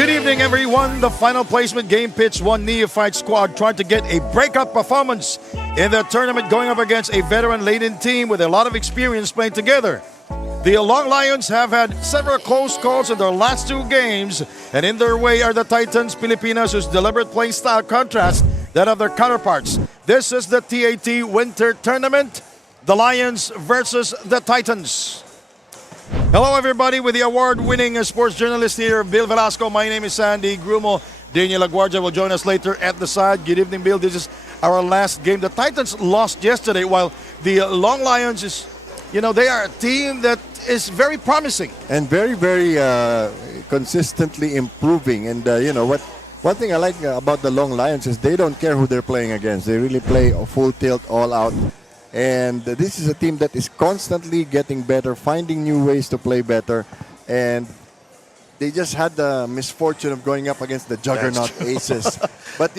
Good evening, everyone. The final placement game pitched one neophyte squad trying to get a breakout performance in the tournament, going up against a veteran-laden team with a lot of experience playing together. The Loong Lions have had several close calls in their last two games, and in their way are the Titans Pilipinas, whose deliberate playing style contrasts that of their counterparts. This is the TAT Winter Tournament, the Lions versus the Titans. Hello, everybody, with the award-winning sports journalist here, Bill Velasco. My name is Sandy Grumo. Daniel Aguardia will join us later at the side. Good evening, Bill. This is our last game. The Titans lost yesterday, while the Loong Lions is, they are a team that is very promising. And very, very consistently improving. And, one thing I like about the Loong Lions is they don't care who they're playing against. They really play a full tilt, all out. And this is a team that is constantly getting better, finding new ways to play better. And they just had the misfortune of going up against the juggernaut Aces. But,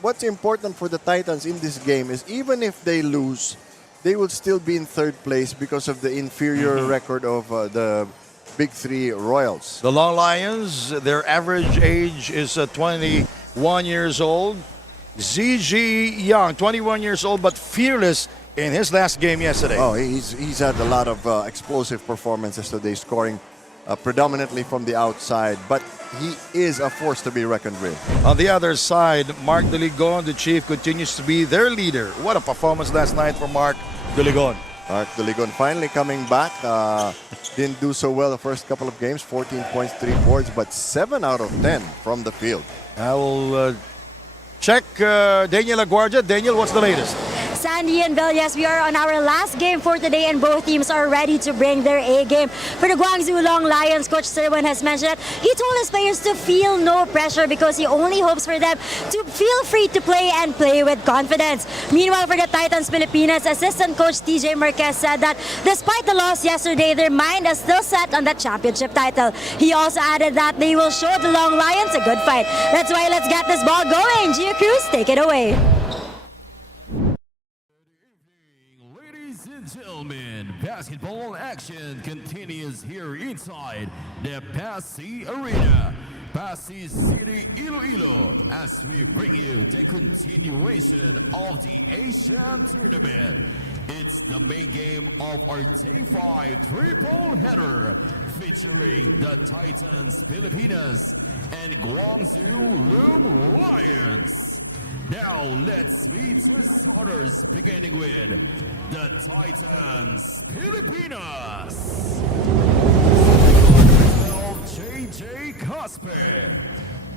what's important for the Titans in this game is even if they lose, they will still be in third place because of the inferior record of the Big Three Royals. The Loong Lions, their average age is 21 years old. ZG Young, 21 years old, but fearless in his last game yesterday. Oh, he's had a lot of explosive performances today, scoring predominantly from the outside. But he is a force to be reckoned with. On the other side, Mark Diligon, the Chief, continues to be their leader. What a performance last night for Mark Diligon. Mark Diligon finally coming back. Didn't do so well the first couple of games. 14 points, 3 boards, but 7 out of 10 from the field. I will check Daniel Aguardia. Daniel, what's the latest? Sandy and Bill, yes, we are on our last game for today, and both teams are ready to bring their A game. For the Guangzhou Loong Lions, Coach Serwan has mentioned that he told his players to feel no pressure because he only hopes for them to feel free to play and play with confidence. Meanwhile, for the Titans Pilipinas, assistant coach TJ Marquez said that despite the loss yesterday, their mind is still set on the championship title. He also added that they will show the Loong Lions a good fight. That's why let's get this ball going. Gio Cruz, take it away. Gentlemen, basketball action continues here inside the Passi Arena, Passi City, Iloilo, as we bring you the continuation of the Asian Tournament. It's the main game of our Day 5 triple header featuring the Titans Pilipinas and Guangzhou Loong Lions. Now let's meet the starters, beginning with the Titans Pilipinas. JJ Cospe.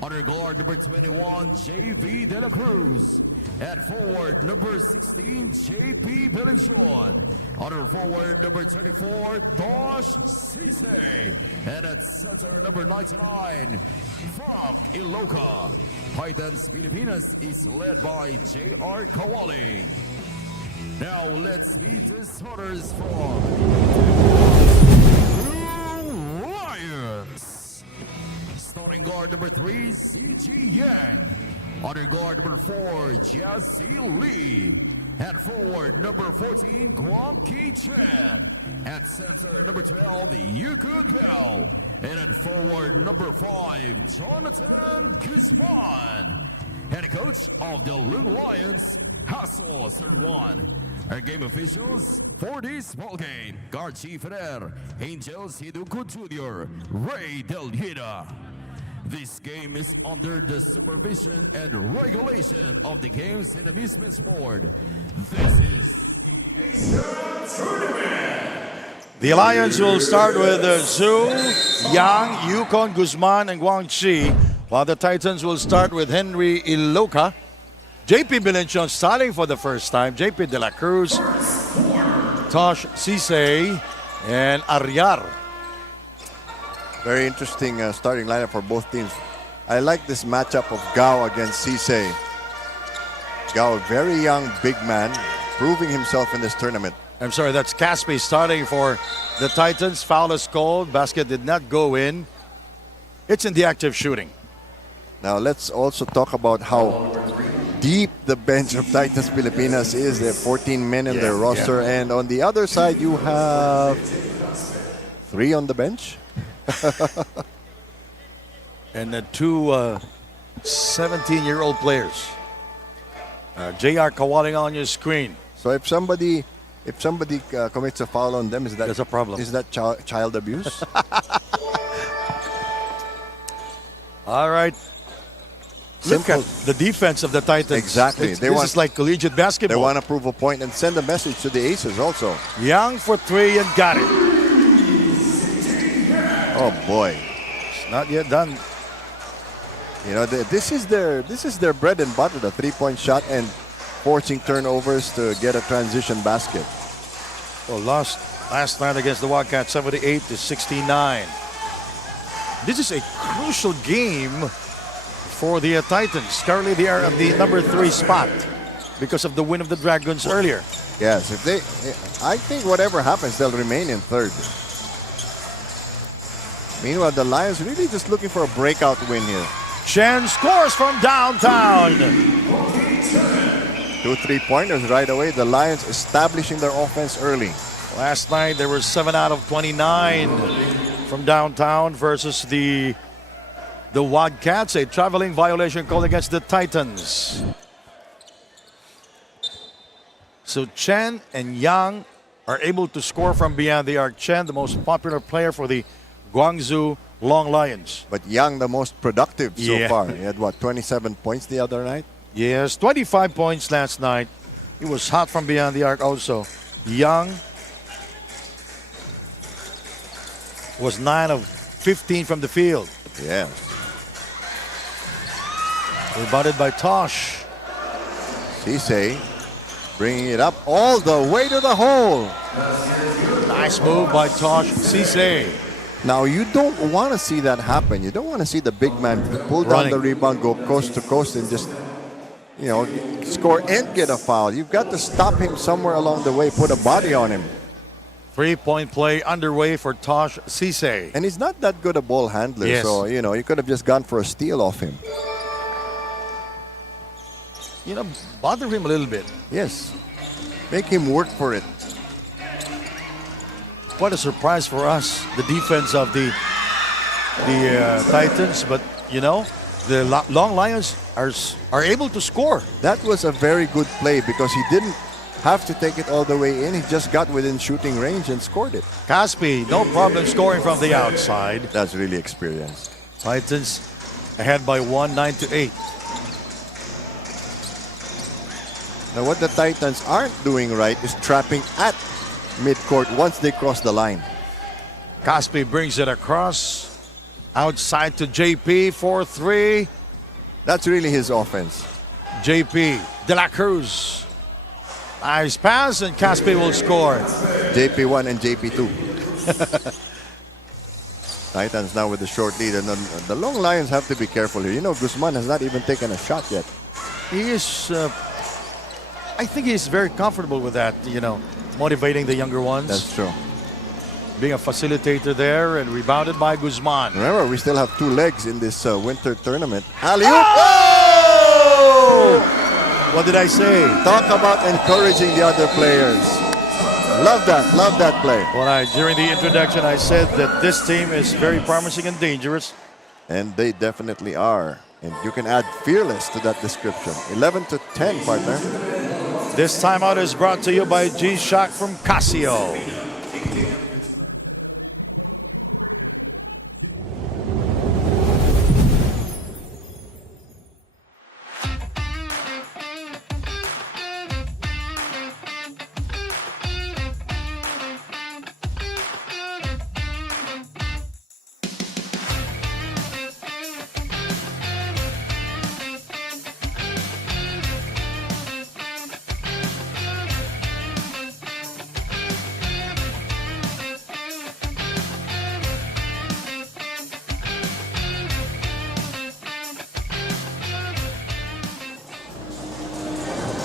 Under guard number 21, JV De La Cruz. At forward number 16, JP Belenchon. Under forward number 34, Tosh Cisse. And at center number 99, Frank Iloca. Titans Pilipinas is led by J.R. Kawali. Now let's meet the starters from Lions. Starting guard number 3, CG Yang. Under guard number 4, Jiazi Lee. At forward number 14, Kwang Ki Chen. At center number 12, Yukun Kao. And at forward number 5, Jonathan Guzman. Head coach of the Loong Lions, Hassel Serwan. Our game officials for this ball game: Garchi Ferrer, Angel Siduco Jr., Ray Del Hida. This game is under the supervision and regulation of the Games and Amusement Board. This is Asian Tournament. The Alliance will start with Zhu, Yang, Yukon, Guzman, and Guang Chi, while the Titans will start with Henry Iloca, JP Belenchon starting for the first time, JP De La Cruz, Tosh Cisse, and Aryar. Very interesting starting lineup for both teams. I like this matchup of Gao against Cisse. Gao, a very young, big man, proving himself in this tournament. I'm sorry, that's Caspi starting for the Titans. Foul is called. Basket did not go in. It's in the active shooting. Now let's also talk about how deep the bench of Titans Pilipinas is. They have 14 men in their roster. And on the other side, you have 3 on the bench. And the two 17-year-old players. JR Kawaling on your screen. So if somebody commits a foul on them, That's a problem. Is that child abuse? All right. Look Simple. at the defense of the Titans. Exactly. This is like collegiate They basketball. want to prove a point and send a message to the Aces also. Young for three and got it. Oh boy. It's not yet done. You know, this is their bread and butter, the three-point shot and forcing turnovers to get a transition basket. Well, lost last night against the Wildcats 78-69. This is a crucial game for the Titans. Currently, they are at the number 3 spot because of the win of the Dragons earlier. Yes, I think whatever happens, they'll remain in third. Meanwhile, the Lions really just looking for a breakout win here. Chen scores from downtown. 2 3-pointers right away. The Lions establishing their offense early. Last night, there were 7 out of 29 from downtown versus the Wildcats. A traveling violation called against the Titans. So Chen and Yang are able to score from beyond the arc. Chen, the most popular player for the Guangzhou Long Lions. But Young, the most productive so Yeah. far. He had, 27 points the other night? Yes, 25 points last night. He was hot from beyond the arc also. Young was 9 of 15 from the field. Yeah. Rebounded by Tosh. Cisse bringing it up all the way to the hole. Nice move by Tosh Cisse. Now, you don't want to see that happen. You don't want to see the big man pull down Running. the rebound, go coast to coast, and just, score and get a foul. You've got to stop him somewhere along the way, put a body on him. 3-point play underway for Tosh Cisse. And he's not that good a ball handler, Yes. so, you could have just gone for a steal off him. Bother him a little bit. Yes. Make him work for it. What a surprise for us, the defense of the Titans. But, the Long Lions are able to score. That was a very good play because he didn't have to take it all the way in. He just got within shooting range and scored it. Caspi, no problem scoring from the outside. That's really experience. Titans ahead by 1, 9-8. Now, what the Titans aren't doing right is trapping at midcourt once they cross the line. Caspi brings it across. Outside to JP for 3. That's really his offense. JP De La Cruz. Nice pass and Caspi will score. JP1 and JP2. Titans now with a short lead. And the Long Lions have to be careful here. Guzman has not even taken a shot yet. He is, I think he's very comfortable with that, motivating the younger ones. That's true. Being a facilitator there and rebounded by Guzman. Remember, we still have 2 legs in this winter tournament. Alley-oop! Oh! What did I say? Talk about encouraging the other players. Love that play. Well, during the introduction, I said that this team is very promising and dangerous. And they definitely are. And you can add fearless to that description. 11-10, partner. This timeout is brought to you by G-Shock from Casio.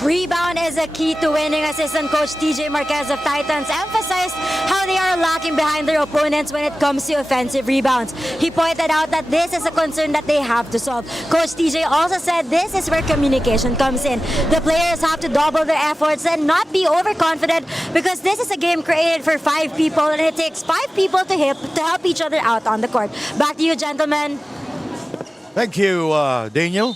Rebound is a key to winning. Assistant coach TJ Marquez of Titans emphasized how they are lacking behind their opponents when it comes to offensive rebounds. He pointed out that this is a concern that they have to solve. Coach TJ also said this is where communication comes in. The players have to double their efforts and not be overconfident because this is a game created for 5 people and it takes 5 people to help each other out on the court. Back to you, gentlemen. Thank you, Daniel.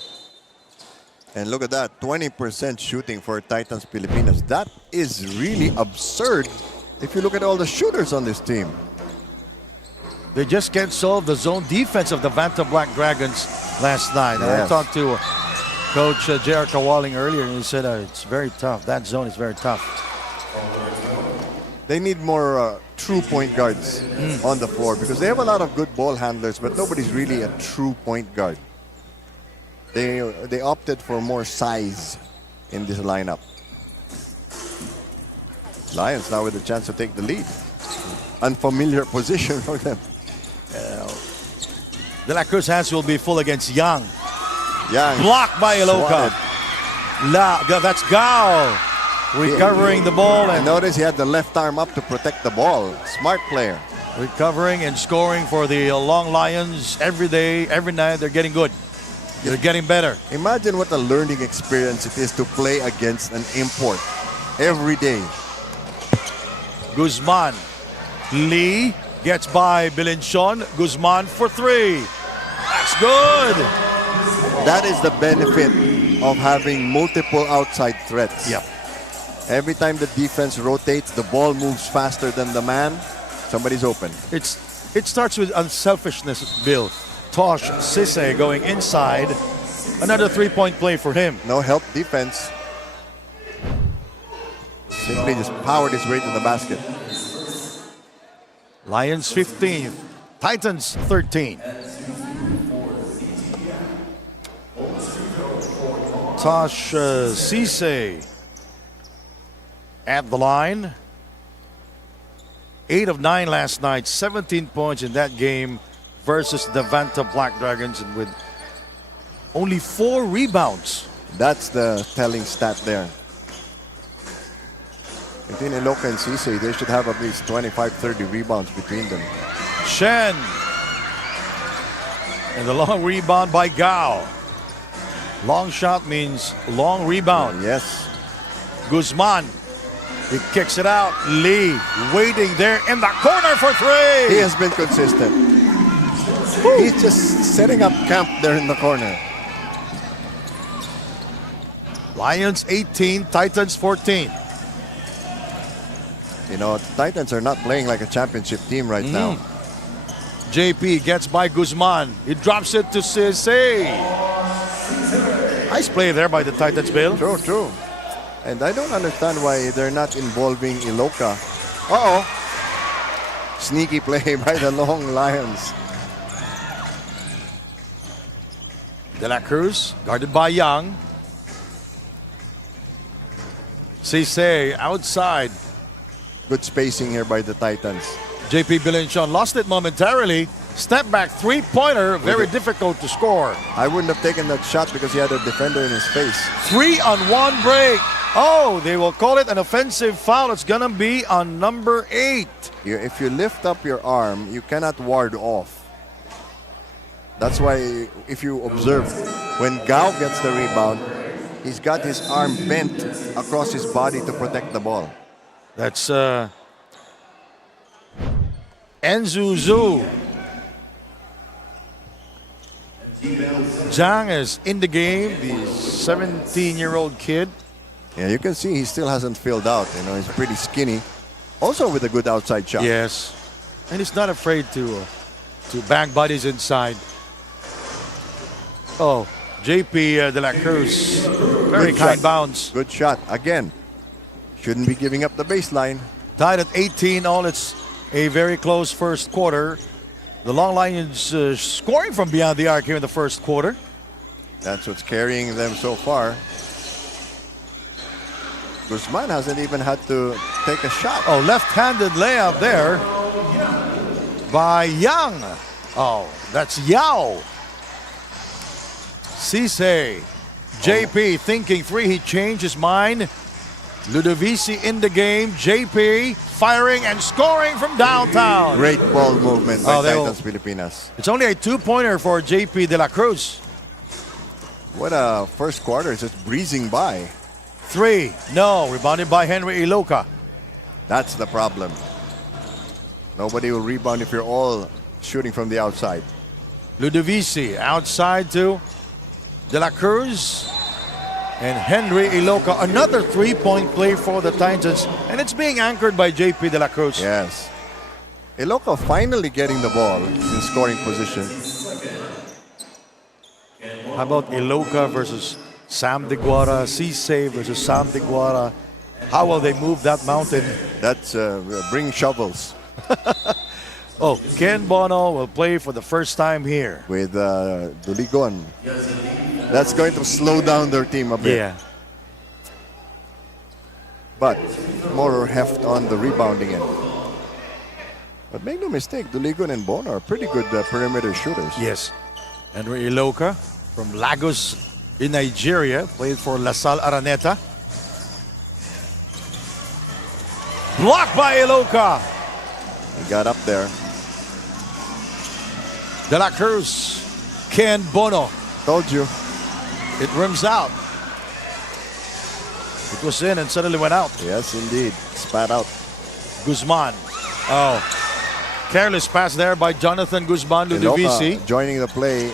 And look at that, 20% shooting for Titans Pilipinas. That is really absurd if you look at all the shooters on this team. They just can't solve the zone defense of the Vanta Black Dragons last night. And I Yes. talked to Coach J.R. Kawaling earlier, and he said it's very tough. That zone is very tough. They need more true point guards on the floor because they have a lot of good ball handlers, but nobody's really a true point guard. They opted for more size in this lineup. Lions now with a chance to take the lead. Unfamiliar position for them. De La Cruz hands will be full against Young. Young Blocked by Iloka. swatted. That's Gao recovering the ball And and notice he had the left arm up to protect the ball. Smart player. recovering and scoring for the Long Lions every day, every night. They're getting good. They're getting better. Imagine what a learning experience it is to play against an import every day. Guzman. Lee gets by Bilenchon. Guzman for three. That's good. That is the benefit of having multiple outside threats. Yep. Every time the defense rotates, the ball moves faster than the man. Somebody's open. It starts with unselfishness, Bill. Tosh Sisse going inside. Another three-point play for him. No help defense. Simply just powered his way to the basket. Lions 15, Titans 13. Tosh Sisse at the line. 8 of 9 last night, 17 points in that game versus the Vanta Black Dragons, and with only 4 rebounds. That's the telling stat there. Between Iloka and Sisse, they should have at least 25-30 rebounds between them. Shen. And the long rebound by Gao. Long shot means long rebound. Yes. Guzman. He kicks it out. Lee waiting there in the corner for three. He has been consistent. He's just setting up camp there in the corner. Lions 18, Titans 14. You know, Titans are not playing like a championship team right now. JP gets by Guzman. He drops it to Sisse. Nice play there by the Titans, Bill. True, true. And I don't understand why they're not involving Iloka. Uh-oh. Sneaky play by the Long Lions. De La Cruz guarded by Young. Sisse outside. Good spacing here by the Titans. JP Bilenchon lost it momentarily. Step back three-pointer, very difficult to score. I wouldn't have taken that shot because he had a defender in his face. 3-on-1 break. Oh, they will call it an offensive foul. It's going to be on number 8. If you lift up your arm, you cannot ward off. That's why if you observe, when Gao gets the rebound, he's got his arm bent across his body to protect the ball. That's Enzuzu. Zhang is in the game, the 17-year-old kid. Yeah, you can see he still hasn't filled out. You know, he's pretty skinny. Also with a good outside shot. Yes. And he's not afraid to bang bodies inside. Oh, JP De La Cruz. Very Good kind shot. bounce. Good shot. Again, shouldn't be giving up the baseline. Tied at 18 all. It's a very close first quarter. The Long Lions scoring from beyond the arc here in the first quarter. That's what's carrying them so far. Guzman hasn't even had to take a shot. Oh, left-handed layup there by Young. Oh, that's Yao. Sisse. JP thinking three. He changed his mind. Ludovici in the game. JP firing and scoring from downtown. Great ball movement by they will- Titans Pilipinas. It's only a two-pointer for JP De La Cruz. What a first quarter, just breezing by. 3. No. Rebounded by Henry Iloka. That's the problem. Nobody will rebound if you're all shooting from the outside. Ludovisi outside to De La Cruz. And Henry Iloca, another three-point play for the Titans. And it's being anchored by JP De La Cruz. Yes. Iloca finally getting the ball in scoring position. How about Iloca versus Sam Diguara, Cisse versus Sam Diguara? How will they move that mountain? That's bring shovels Oh, Ken Bono will play for the first time here. with Duligon. That's going to slow down their team a bit. Yeah. But more heft on the rebounding end. But make no mistake, Duligon and Bono are pretty good perimeter shooters. Yes. Henry Iloca from Lagos in Nigeria, played for Lasal Araneta. Blocked by Iloca. He got up there. De La Cruz. Ken Bono. Told you. It rims out. It was in and suddenly went out. Yes, indeed. Spat out. Guzman. Oh. Careless pass there by Jonathan Guzman to Ludovisi. Iloca joining the play.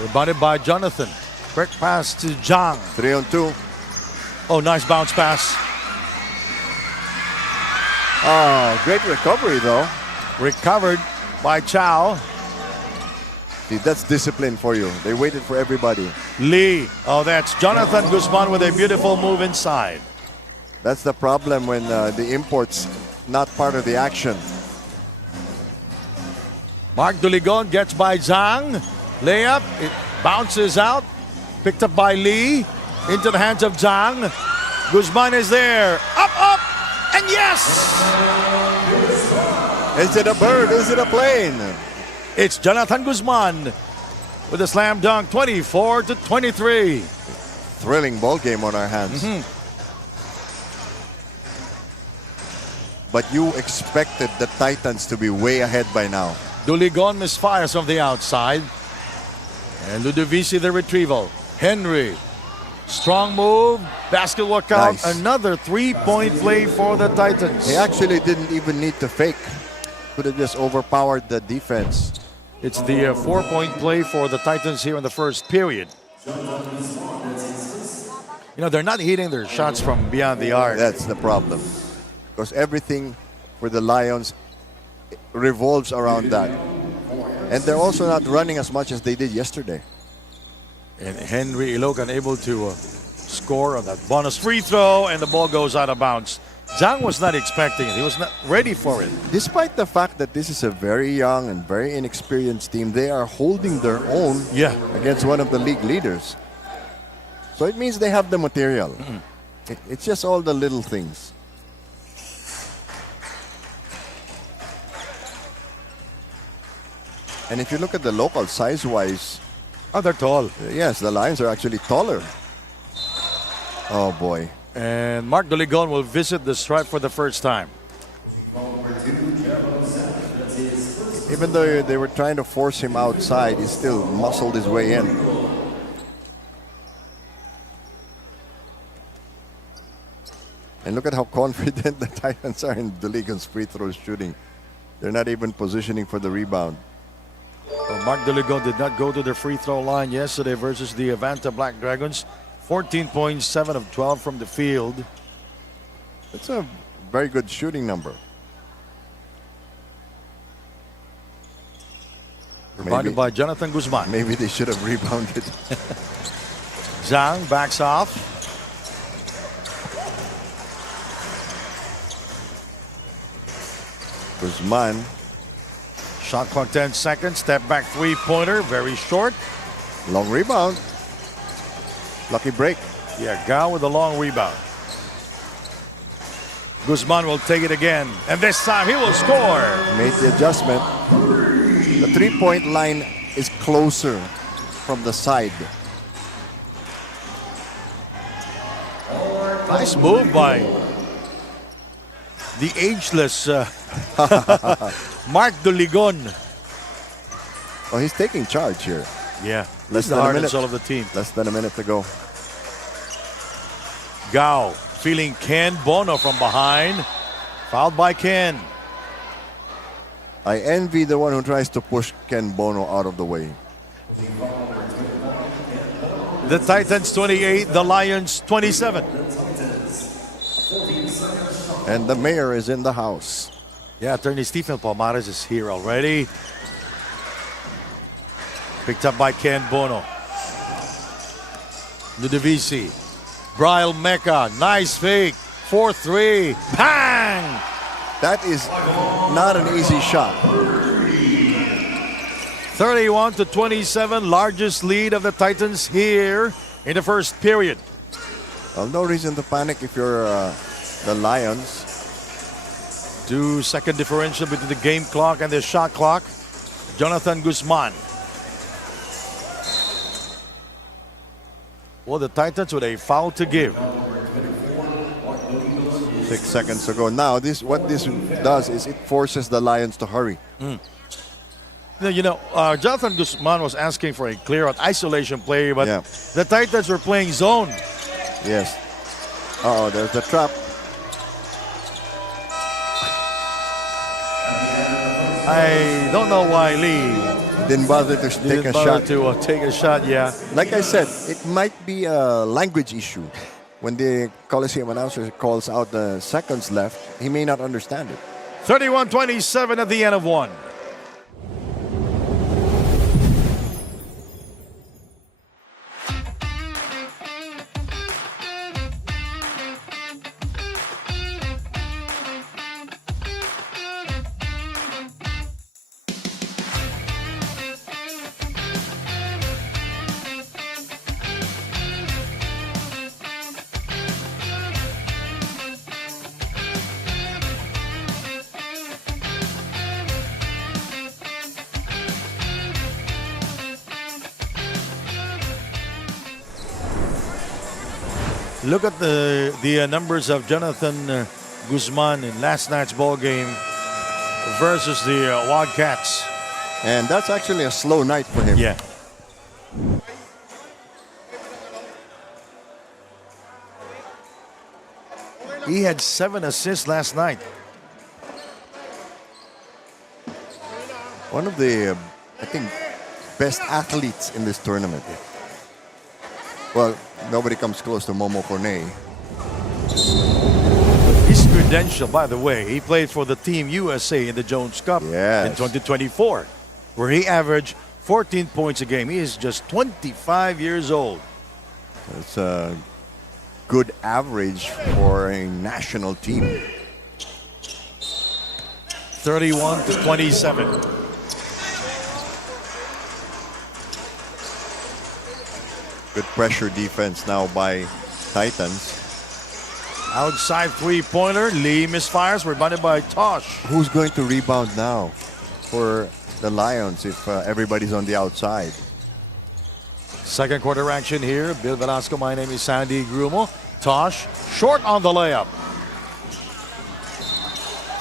Rebutted by Jonathan. Quick pass to Zhang. 3-on-2. Oh, nice bounce pass. Oh, great recovery though. Recovered by Chow. See, that's discipline for you. They waited for everybody. Lee. Oh, that's Jonathan Guzman with a beautiful move inside. That's the problem when the imports not part of the action. Mark Duligon gets by Zhang. Layup. It bounces out. Picked up by Lee. Into the hands of Zhang. Guzman is there. Up. And yes! Is it a bird? Is it a plane? It's Jonathan Guzman with a slam dunk, 24-23. Thrilling ball game on our hands. But you expected the Titans to be way ahead by now. Duligon misfires from the outside. And Ludovisi the retrieval. Henry. Strong move. Basketball count. Nice. Another three-point play for the Titans. He actually didn't even need to fake. Could have just overpowered the defense. It's the four-point play for the Titans here in the first period. You know, they're not hitting their shots from beyond the arc. That's the problem. Because everything for the Lions revolves around that. And they're also not running as much as they did yesterday. And Henry Iloca unable to score on that bonus free throw, and the ball goes out of bounds. Zhang was not expecting it. He was not ready for it. Despite the fact that this is a very young and very inexperienced team, they are holding their own against one of the league leaders. So it means they have the material. It's just all the little things. And if you look at the local size-wise, Oh, they're tall. yes, the Lions are actually taller. Oh boy. And Mark Duligon will visit the stripe for the first time. Even though they were trying to force him outside, he still muscled his way in. And look at how confident the Titans are in Duligon's free throw shooting. They're not even positioning for the rebound. Well, Mark Duligon did not go to the free throw line yesterday versus the Avanta Black Dragons. 14.7 of 12 from the field. That's a very good shooting number. Reminded by Jonathan Guzman. Maybe they should have rebounded. Zhang backs off. Guzman. Shot clock 10 seconds. Step back three-pointer. Very short. Long rebound. Lucky break. Yeah, Gao with a long rebound. Guzman will take it again. And this time he will score. Made the adjustment. The three-point line is closer from the side. Nice move by the ageless Mark Duligon. Oh, he's taking charge here. Yeah, Less the than a heart and minute. soul of the team. Less than a minute to go. Gao feeling Ken Bono from behind. Fouled by Ken. I envy the one who tries to push Ken Bono out of the way. The Titans 28, the Lions 27. And the mayor is in the house. Yeah, attorney Stephen Palmares is here already. Picked up by Ken Bono. Ludovisi. Brian Mecca. Nice fake. 4-3. Bang! That is not an easy shot. 31-27. Largest lead of the Titans here in the first period. Well, no reason to panic if you're the Lions. 2-second differential between the game clock and the shot clock. Jonathan Guzman. Well, the Titans with a foul to give. 6 seconds ago. Now, what this does is it forces the Lions to hurry. Jonathan Guzman was asking for a clear-out isolation play, but Yeah. the Titans were playing zone. Yes. Uh-oh, there's the trap. I don't know why Lee Didn't bother to take didn't a bother shot. to take a shot. Yeah, Like I said, it might be a language issue. When the Coliseum announcer calls out the seconds left, he may not understand it. 31-27 at the end of one. Look at the numbers of Jonathan Guzman in last night's ball game versus the Wildcats. And that's actually a slow night for him. Yeah. He had 7 assists last night. One of the, I think, best athletes in this tournament. Well, nobody comes close to Momo Cornet. His credential, by the way, he played for the Team USA in the Jones Cup Yes. in 2024, where he averaged 14 points a game. He is just 25 years old. It's a good average for a national team. 31-27. Good pressure defense now by Titans. Outside three-pointer, Lee misfires, rebounded by Tosh. Who's going to rebound now for the Lions if everybody's on the outside? Second quarter action here. Bill Velasco, my name is Sandy Grumo. Tosh, short on the layup.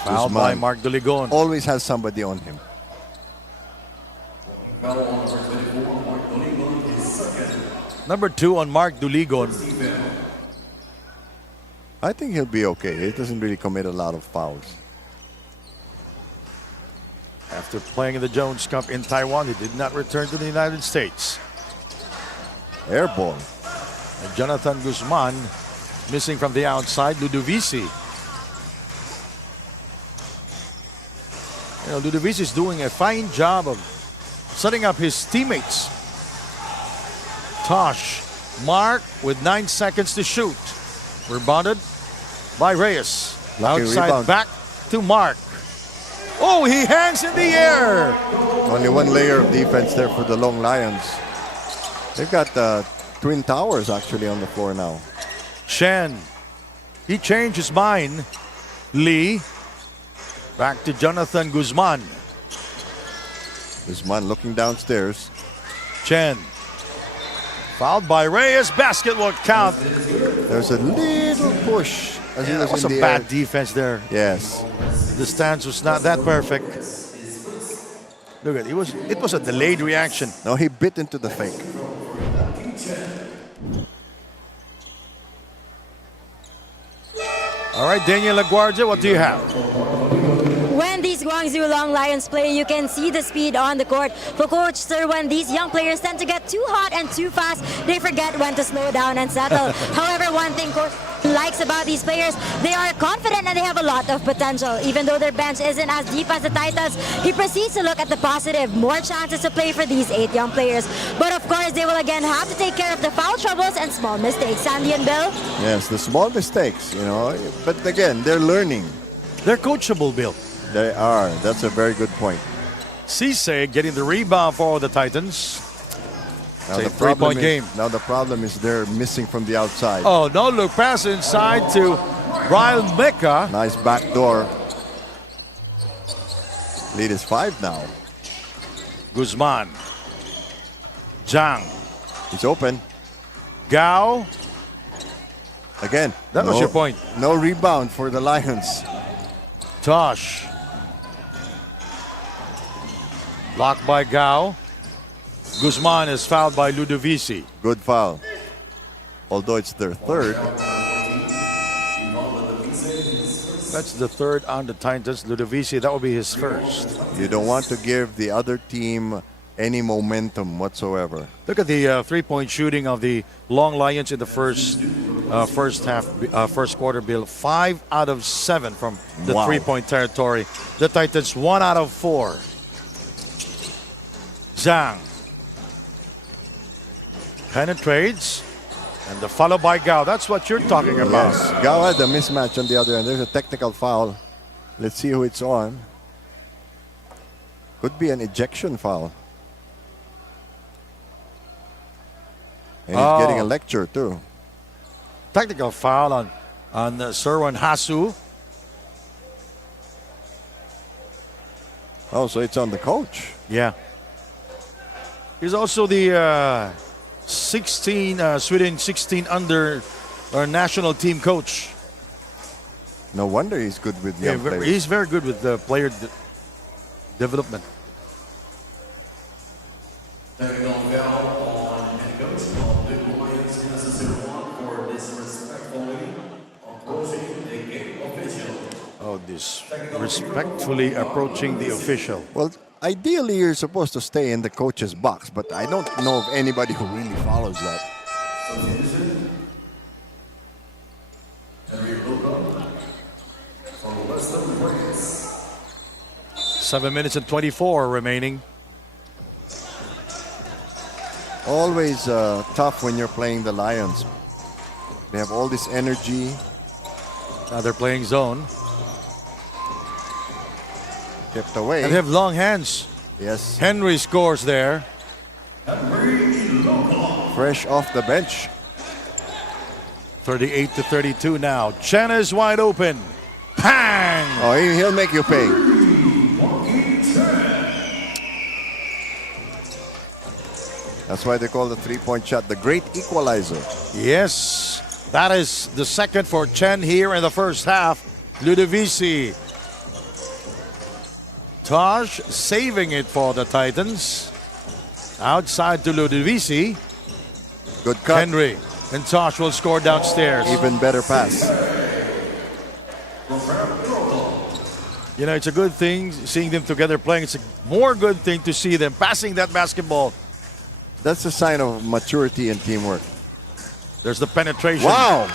Fouled by Guzman. Mark Duligon. Always has somebody on him. Number 2 on Mark Duligon. I think he'll be okay. He doesn't really commit a lot of fouls. After playing in the Jones Cup in Taiwan, he did not return to the United States. Air ball. And Jonathan Guzman missing from the outside. Ludovisi. Ludovisi is doing a fine job of setting up his teammates. Tosh, Mark with 9 seconds to shoot. Rebounded by Reyes. Lucky Outside rebound. back to Mark. Oh, he hangs in the air. Only one layer of defense there for the Loong Lions. They've got Twin Towers actually on the floor now. Shen. He changed his mind. Lee. Back to Jonathan Guzman. Guzman looking downstairs. Chen. Fouled by Reyes. Basket will count. There's a little push as he That was was a in the bad air. defense there. Yes. The stance was not that perfect. Look at it. It was a delayed reaction. No, he bit into the fake. All right, Daniel LaGuardia, what do you have? when these Guangzhou Long Lions play, you can see the speed on the court. For Coach Sir, when these young players tend to get too hot and too fast, they forget when to slow down and settle. However, one thing Coach likes about these players, they are confident and they have a lot of potential. Even though their bench isn't as deep as the Titans, he proceeds to look at the positive. More chances to play for these 8 young players. But of course, they will again have to take care of the foul troubles and small mistakes. Sandy and Bill? Yes, the small mistakes, you know. But again, they're learning. They're coachable, Bill. They are. That's a very good point. Cisse getting the rebound for the Titans. Now It's a three-point game. Now the problem is they're missing from the outside. Oh, no look pass inside to Ryan Mecca. Nice backdoor. Lead is 5 now. Guzman. Zhang. He's open. Gao. Again. That was your point. No rebound for the Lions. Tosh. Blocked by Gao. Guzman is fouled by Ludovici. Good foul. Although it's their third. That's the third on the Titans. Ludovici, that will be his first. You don't want to give the other team any momentum whatsoever. Look at the three-point shooting of the Long Lions in the first quarter, Bill. 5 out of 7 from the Wow. three-point territory. The Titans 1 out of 4. Zhang penetrates, and the follow by Gao. That's what you're talking about. Yes. Gao had a mismatch on the other end. There's a technical foul. Let's see who it's on. Could be an ejection foul. And he's getting a lecture too. Technical foul on Serwan Hasu. Oh, so it's on the coach. Yeah. He's also the 16 Sweden 16 under national team coach. No wonder he's good with young players. He's very good with the player development. Technical foul on head coach of the Lions necessary one for disrespectfully approaching the game official. Oh, disrespectfully approaching the official. Well, ideally you're supposed to stay in the coach's box, but I don't know of anybody who really follows that. 7 minutes and 24 remaining. Always tough when you're playing the Lions. They have all this energy. Now they're playing zone. Kept away. And they have long hands. Yes. Henry scores there. Fresh off the bench. 38-32 now. Chen is wide open. Pang! Oh, he'll make you pay. That's why they call the three-point shot the great equalizer. Yes, that is the second for Chen here in the first half. Ludovici. Tosh saving it for the Titans. Outside to Ludovici. Good cut. Henry and Tosh will score downstairs. Even better pass. You know, it's a good thing seeing them together playing. It's a more good thing to see them passing that basketball. That's a sign of maturity and teamwork. There's the penetration Wow!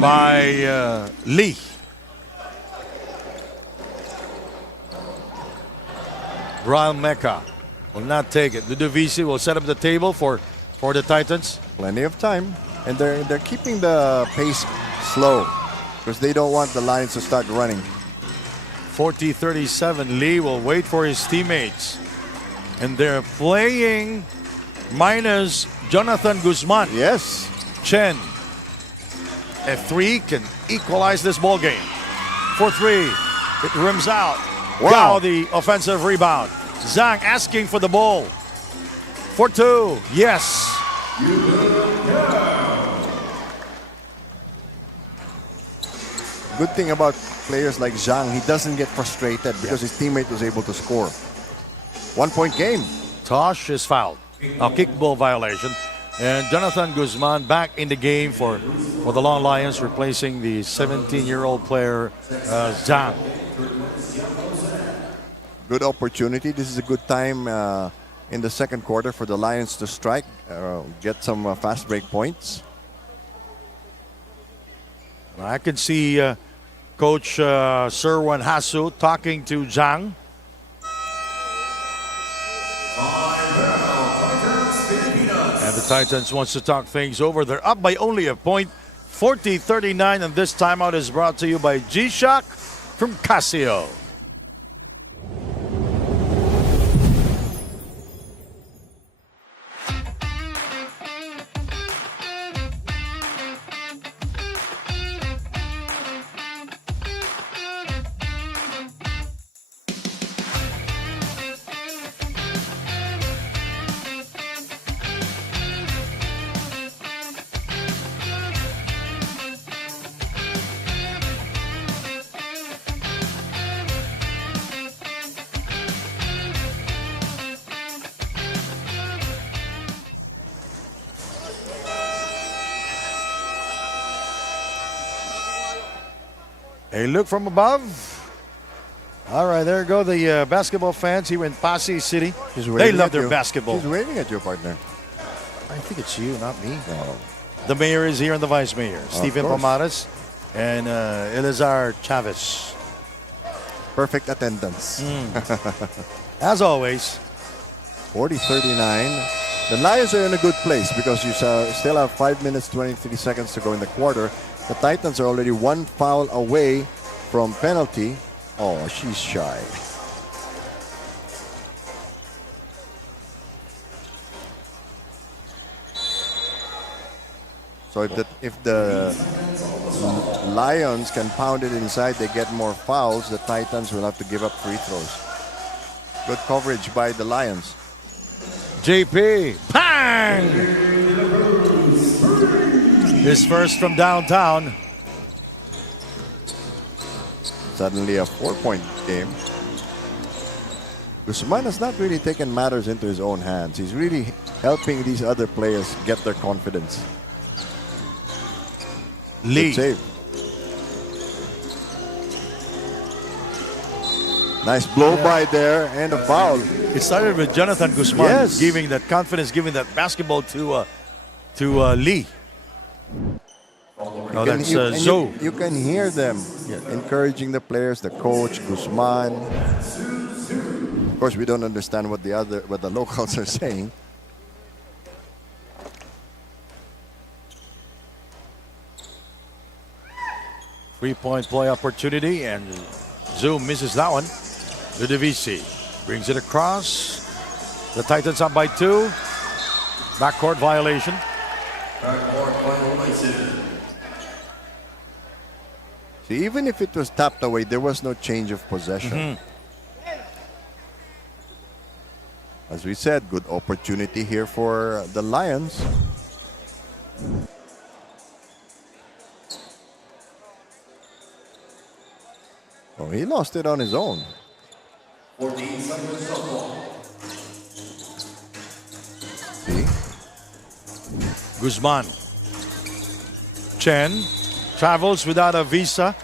by Lee. Brian Mecca will not take it. Ludovici will set up the table for the Titans. Plenty of time. And they're keeping the pace slow because they don't want the Lions to start running. 40-37. Lee will wait for his teammates. And they're playing minus Jonathan Guzman. Yes. Chen. A 3 can equalize this ball game. For 3. It rims out. Wow. Gao the offensive rebound. Zhang asking for the ball. For 2. Yes. Good thing about players like Zhang, he doesn't get frustrated because his teammate was able to score. 1 point game. Tosh is fouled. A kickball violation. And Jonathan Guzman back in the game for the Long Lions, replacing the 17-year-old player Zhang. Good opportunity. This is a good time in the second quarter for the Lions to strike, get some fast break points. I can see Coach Serwan Hasu talking to Zhang. And the Titans wants to talk things over. They're up by only a point, 40-39, and this timeout is brought to you by G-Shock from Casio. A look from above. All right, there go the basketball fans here in Passi City. They love their basketball. He's waving at your partner. I think it's you, not me. No. The mayor is here and the vice mayor, Stephen course. Pomares and Elizar Chavez. Perfect attendance. As always. 40-39. The Lions are in a good place because you still have 5 minutes, 23 seconds to go in the quarter. The Titans are already one foul away from penalty. Oh, she's shy. So if the Lions can pound it inside, they get more fouls. The Titans will have to give up free throws. Good coverage by the Lions. JP. Bang! His first from downtown. Suddenly a 4-point game. Guzman has not really taken matters into his own hands. He's really helping these other players get their confidence. Lee. Good save. Nice blow by there and a foul. It started with Jonathan Guzman Yes. giving that confidence, giving that basketball to Lee. Oh, that's Zoe. You can hear them encouraging the players, the coach, Guzman. Of course, we don't understand what the locals are saying. Three-point play opportunity, and Zoom misses that one. Ludovisi brings it across. The Titans up by 2. Backcourt violation. See, even if it was tapped away, there was no change of possession. As we said, good opportunity here for the Lions. Oh, he lost it on his own. 14 seconds shot clock. See? Guzman. Chen travels without a visa.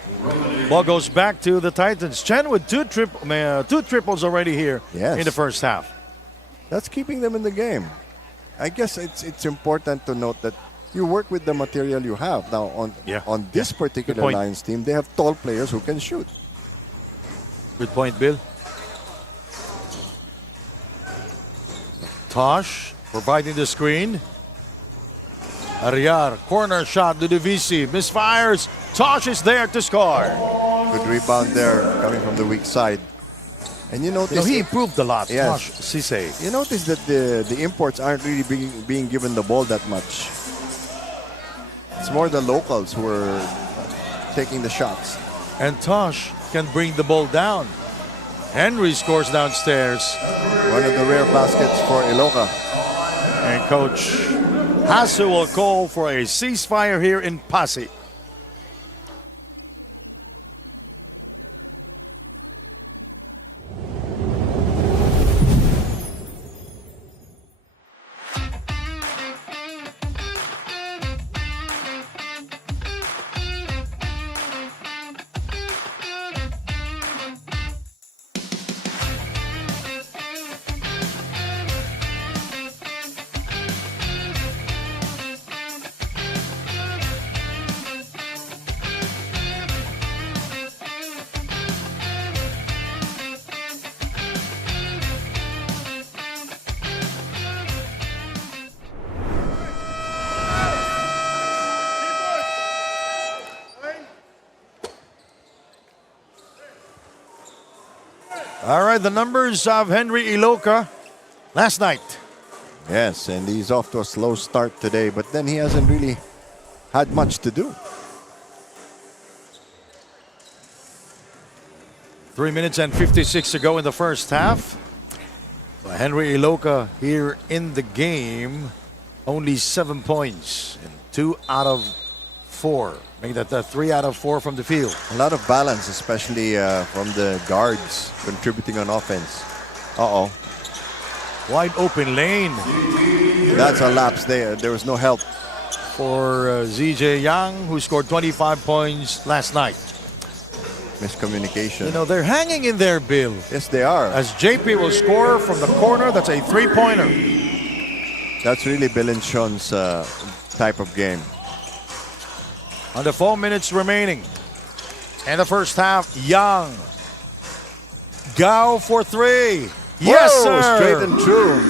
Ball goes back to the Titans. Chen with two triples already here Yes. in the first half. That's keeping them in the game. I guess it's important to note that you work with the material you have. Now, on this particular point. Lions team, they have tall players who can shoot. Good point, Bill. Tosh providing the screen. Ariar, corner shot, Ludovisi misfires. Tosh is there to score. Good rebound there coming from the weak side. And you notice He improved a lot, Yes. Tosh Cisse. you notice that the imports aren't really being given the ball that much. It's more the locals who are taking the shots. And Tosh can bring the ball down. Henry scores downstairs. One of the rare baskets for Iloca. And Coach Hasu will call for a ceasefire here in Passi. All right, the numbers of Henry Iloca last night. Yes, and he's off to a slow start today, but then he hasn't really had much to do. 3 minutes and 56 to go in the first half. Henry Iloca here in the game, only 7 points and 2 out of 4. Making that 3 out of 4 from the field. A lot of balance, especially from the guards contributing on offense. Uh-oh. Wide open lane That's a lapse there. There was no help. for ZJ Yang, who scored 25 points last night. Miscommunication. You know, they're hanging in there, Bill. Yes, they are. As JP will score from the corner, that's a three-pointer. That's really Bilinchon's type of game. Under 4 minutes remaining. And the first half, Young. Gao for 3. Yes, Whoa, sir. straight and true.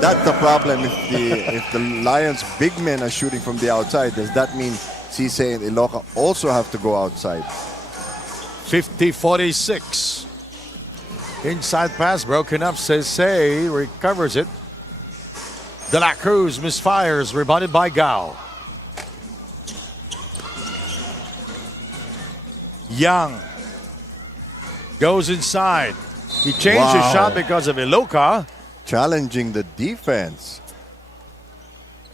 That's the problem. If the Lions' big men are shooting from the outside, does that mean Cisse and Iloca also have to go outside? 50-46. Inside pass broken up. Cisse recovers it. De La Cruz misfires, rebounded by Gao. Young goes inside. He changed his Wow. shot because of Iloca. Challenging the defense.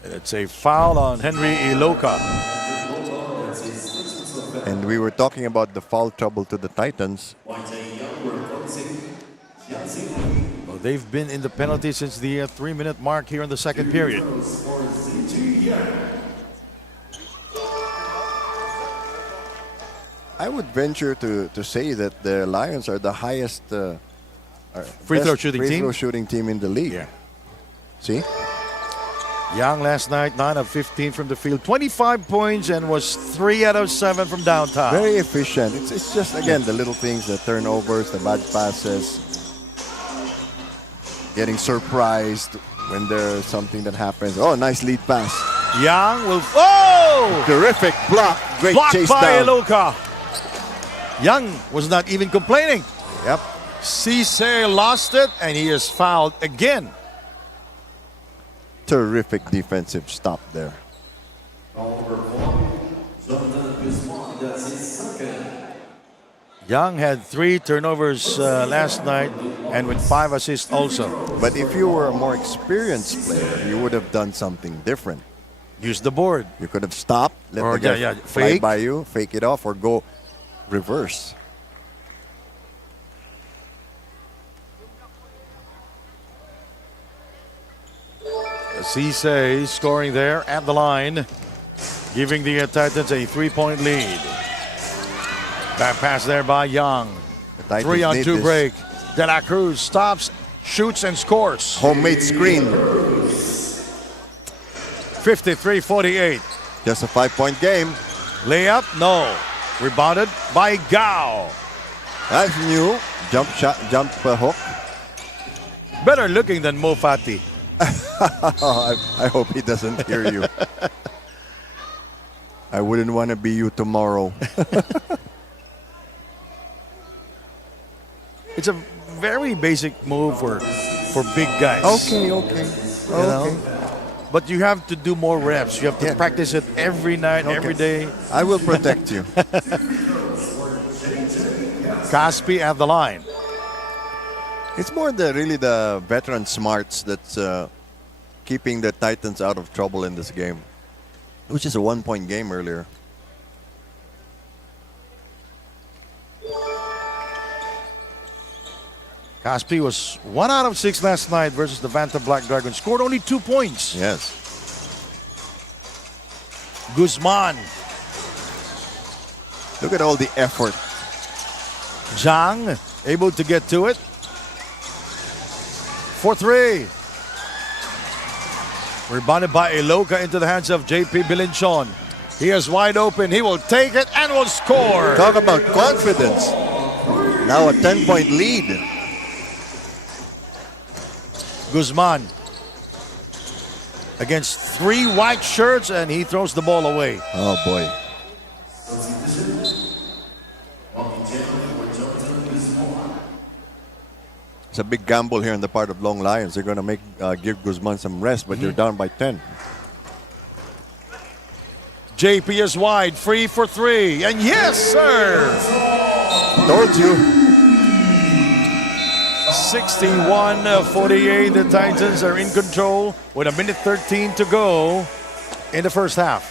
And it's a foul on Henry Iloca. And we were talking about the foul trouble to the Titans. Well, they've been in the penalty since the 3-minute mark here in the second period. I would venture to say that the Lions are the highest Free throw best shooting free team? throw shooting team in the league. Yeah. See? Young last night, 9 of 15 from the field, 25 points, and was 3 out of 7 from downtown. Very efficient. It's just, again, the little things, the turnovers, the bad passes, getting surprised when there's something that happens. Oh, nice lead pass. Young will. Oh! Terrific block. Great Blocked chase by down. Iloca. Young was not even complaining. Yep. Cisse lost it, and he is fouled again. Terrific defensive stop there. Young had 3 turnovers last night, and with 5 assists also. But if you were a more experienced player, you would have done something different. Use the board. You could have stopped, let Or, the guy yeah, fly fake. by you, fake it off, or go reverse. Cisse scoring there at the line, giving the Titans a 3-point lead. Back pass there by Young. The Titans 3 on need 2 this break. De La Cruz stops, shoots, and scores. Homemade screen. 53-48. Just a 5-point game. Layup, no. Rebounded by Gao. That's new. Jump shot, jump hook. Better looking than Mo Fati. I hope he doesn't hear you. I wouldn't want to be you tomorrow. It's a very basic move for big guys. Okay. You know? But you have to do more reps. You have to practice it every night, every day. I will protect you. Caspi at the line. It's more really the veteran smarts that's keeping the Titans out of trouble in this game, which is a 1-point game earlier. Caspi was 1 out of 6 last night versus the Vanta Black Dragons. Scored only 2 points. Yes. Guzman. Look at all the effort. Zhang able to get to it. For 3. Rebounded by Iloca into the hands of JP Bilinchon. He is wide open. He will take it and will score. Talk about confidence. Now a 10-point lead. Guzman against 3 white shirts, and he throws the ball away. Oh boy. It's a big gamble here on the part of Long Lions. They're going to give Guzman some rest, but they're down by 10. JP is wide, free for three, and yes, sir! Told you. 61-48. The Titans are in control with 1:13 to go in the first half.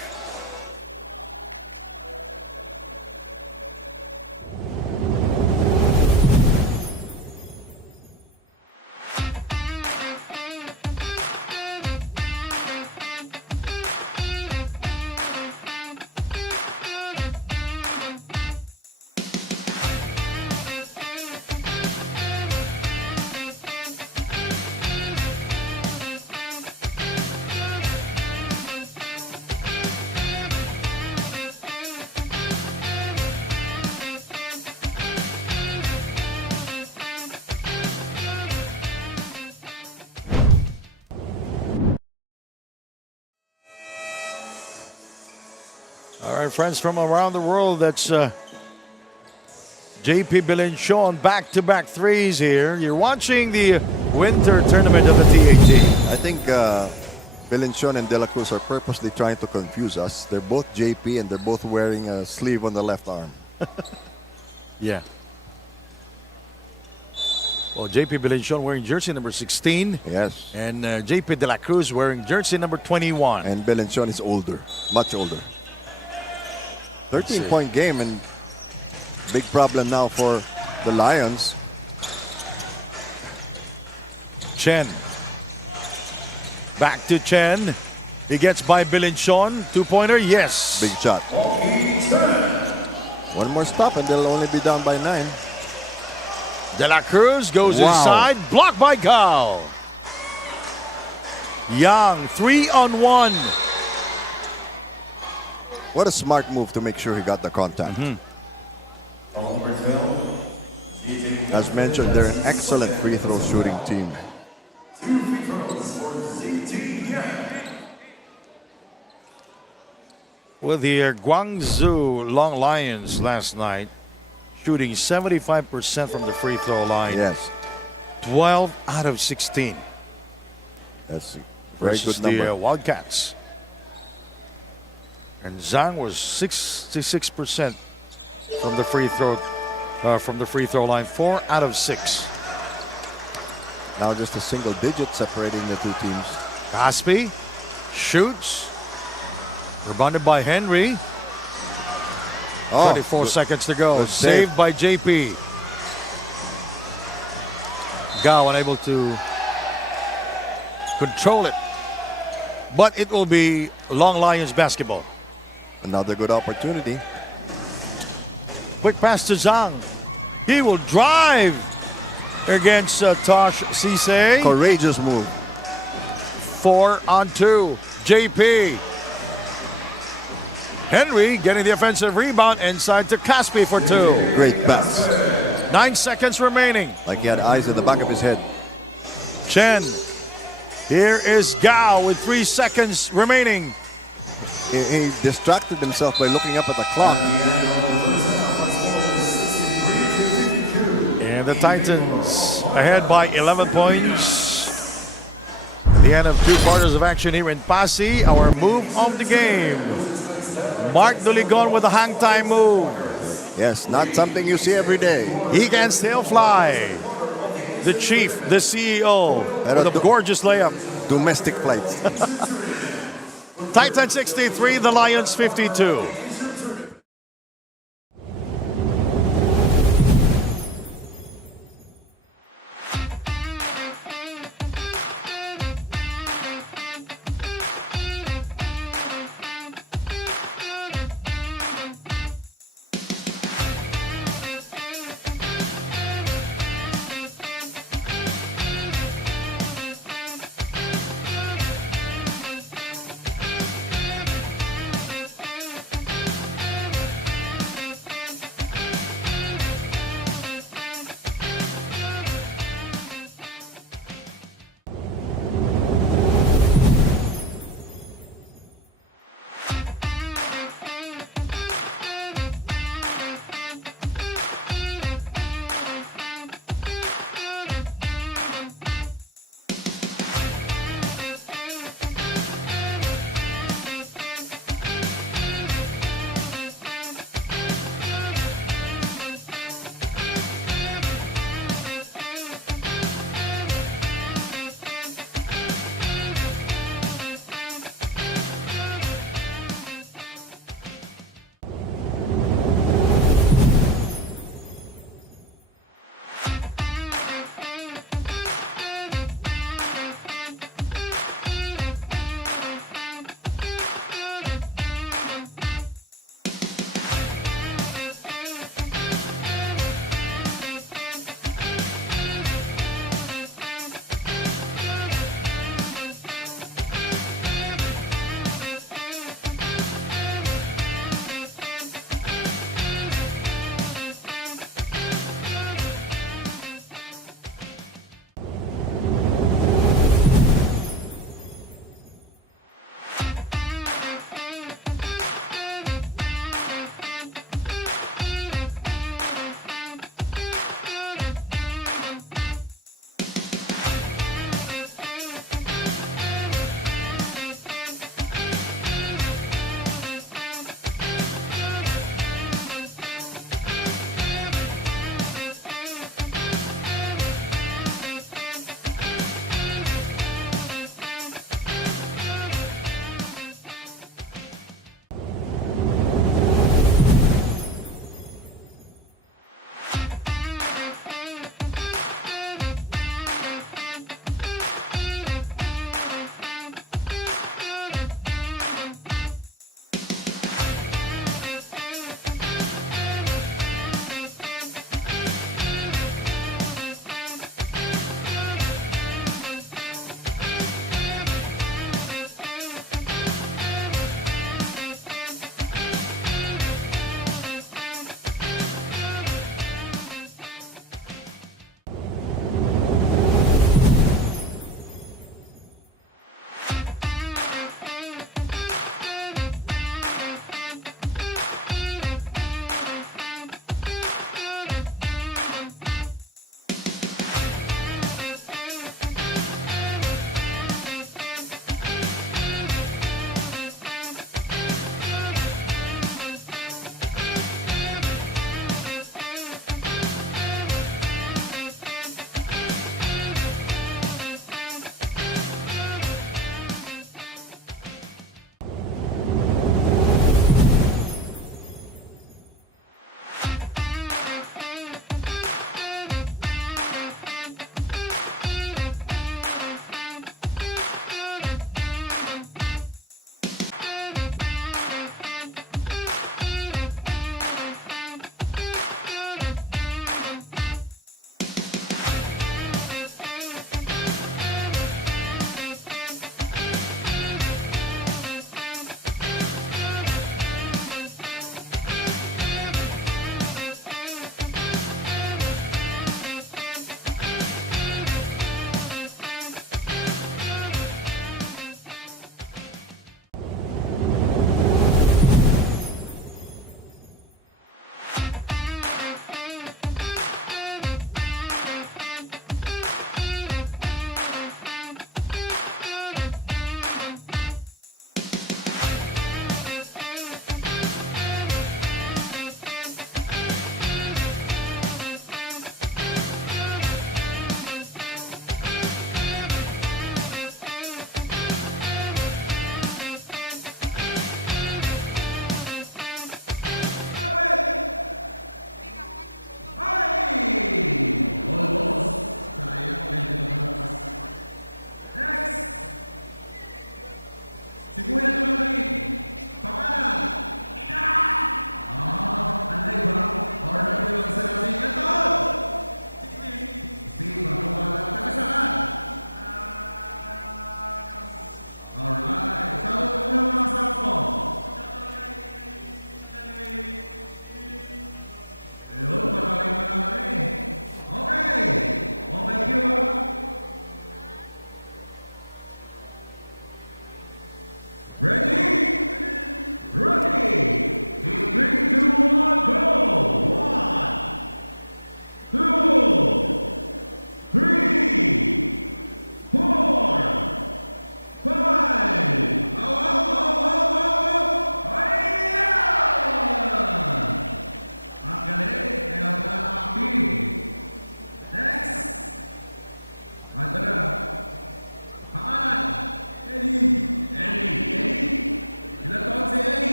All right, friends from around the world, that's JP Bilenchon, back-to-back threes here. You're watching the winter tournament of the TAT. I think Bilenchon and De La Cruz are purposely trying to confuse us. They're both JP and they're both wearing a sleeve on the left arm. Yeah. Well, JP Bilenchon wearing jersey number 16. Yes. And JP De La Cruz wearing jersey number 21. And Bilenchon is older, much older. 13-point game, and big problem now for the Lions. Chen. Back to Chen. He gets by Bilenchon. Two-pointer, yes. Big shot. One more stop and they'll only be down by 9. De La Cruz goes Wow. inside. Blocked by Gao. Young, 3-on-1. What a smart move to make sure he got the contact. As mentioned, they're an excellent free throw shooting team. Well, the Guangzhou Long Lions last night shooting 75% from the free throw line. Yes, 12 out of 16. that's a very Versus good number. the Wildcats. And Zhang was 66% from the free throw line, 4 out of 6. Now just a single digit separating the two teams. Passi shoots. Rebounded by Henry. 24 seconds to go. Good save. Saved by JP. Gao unable to control it. But it will be Long Lions basketball. Another good opportunity. Quick pass to Zhang. He will drive against Tosh Cisse. Courageous move. 4-on-2. JP. Henry getting the offensive rebound inside to Caspi for 2. Great pass. 9 seconds remaining. Like he had eyes in the back of his head. Chen. Here is Gao with 3 seconds remaining. He distracted himself by looking up at the clock. And the Titans ahead by 11 points. The end of 2 quarters of action here in Passi. Our move of the game. Mark Duligon with a hang time move. Yes, not something you see every day. He can still fly. The chief, the CEO, with a gorgeous layup. Domestic flights. Titan 63, the Lions 52.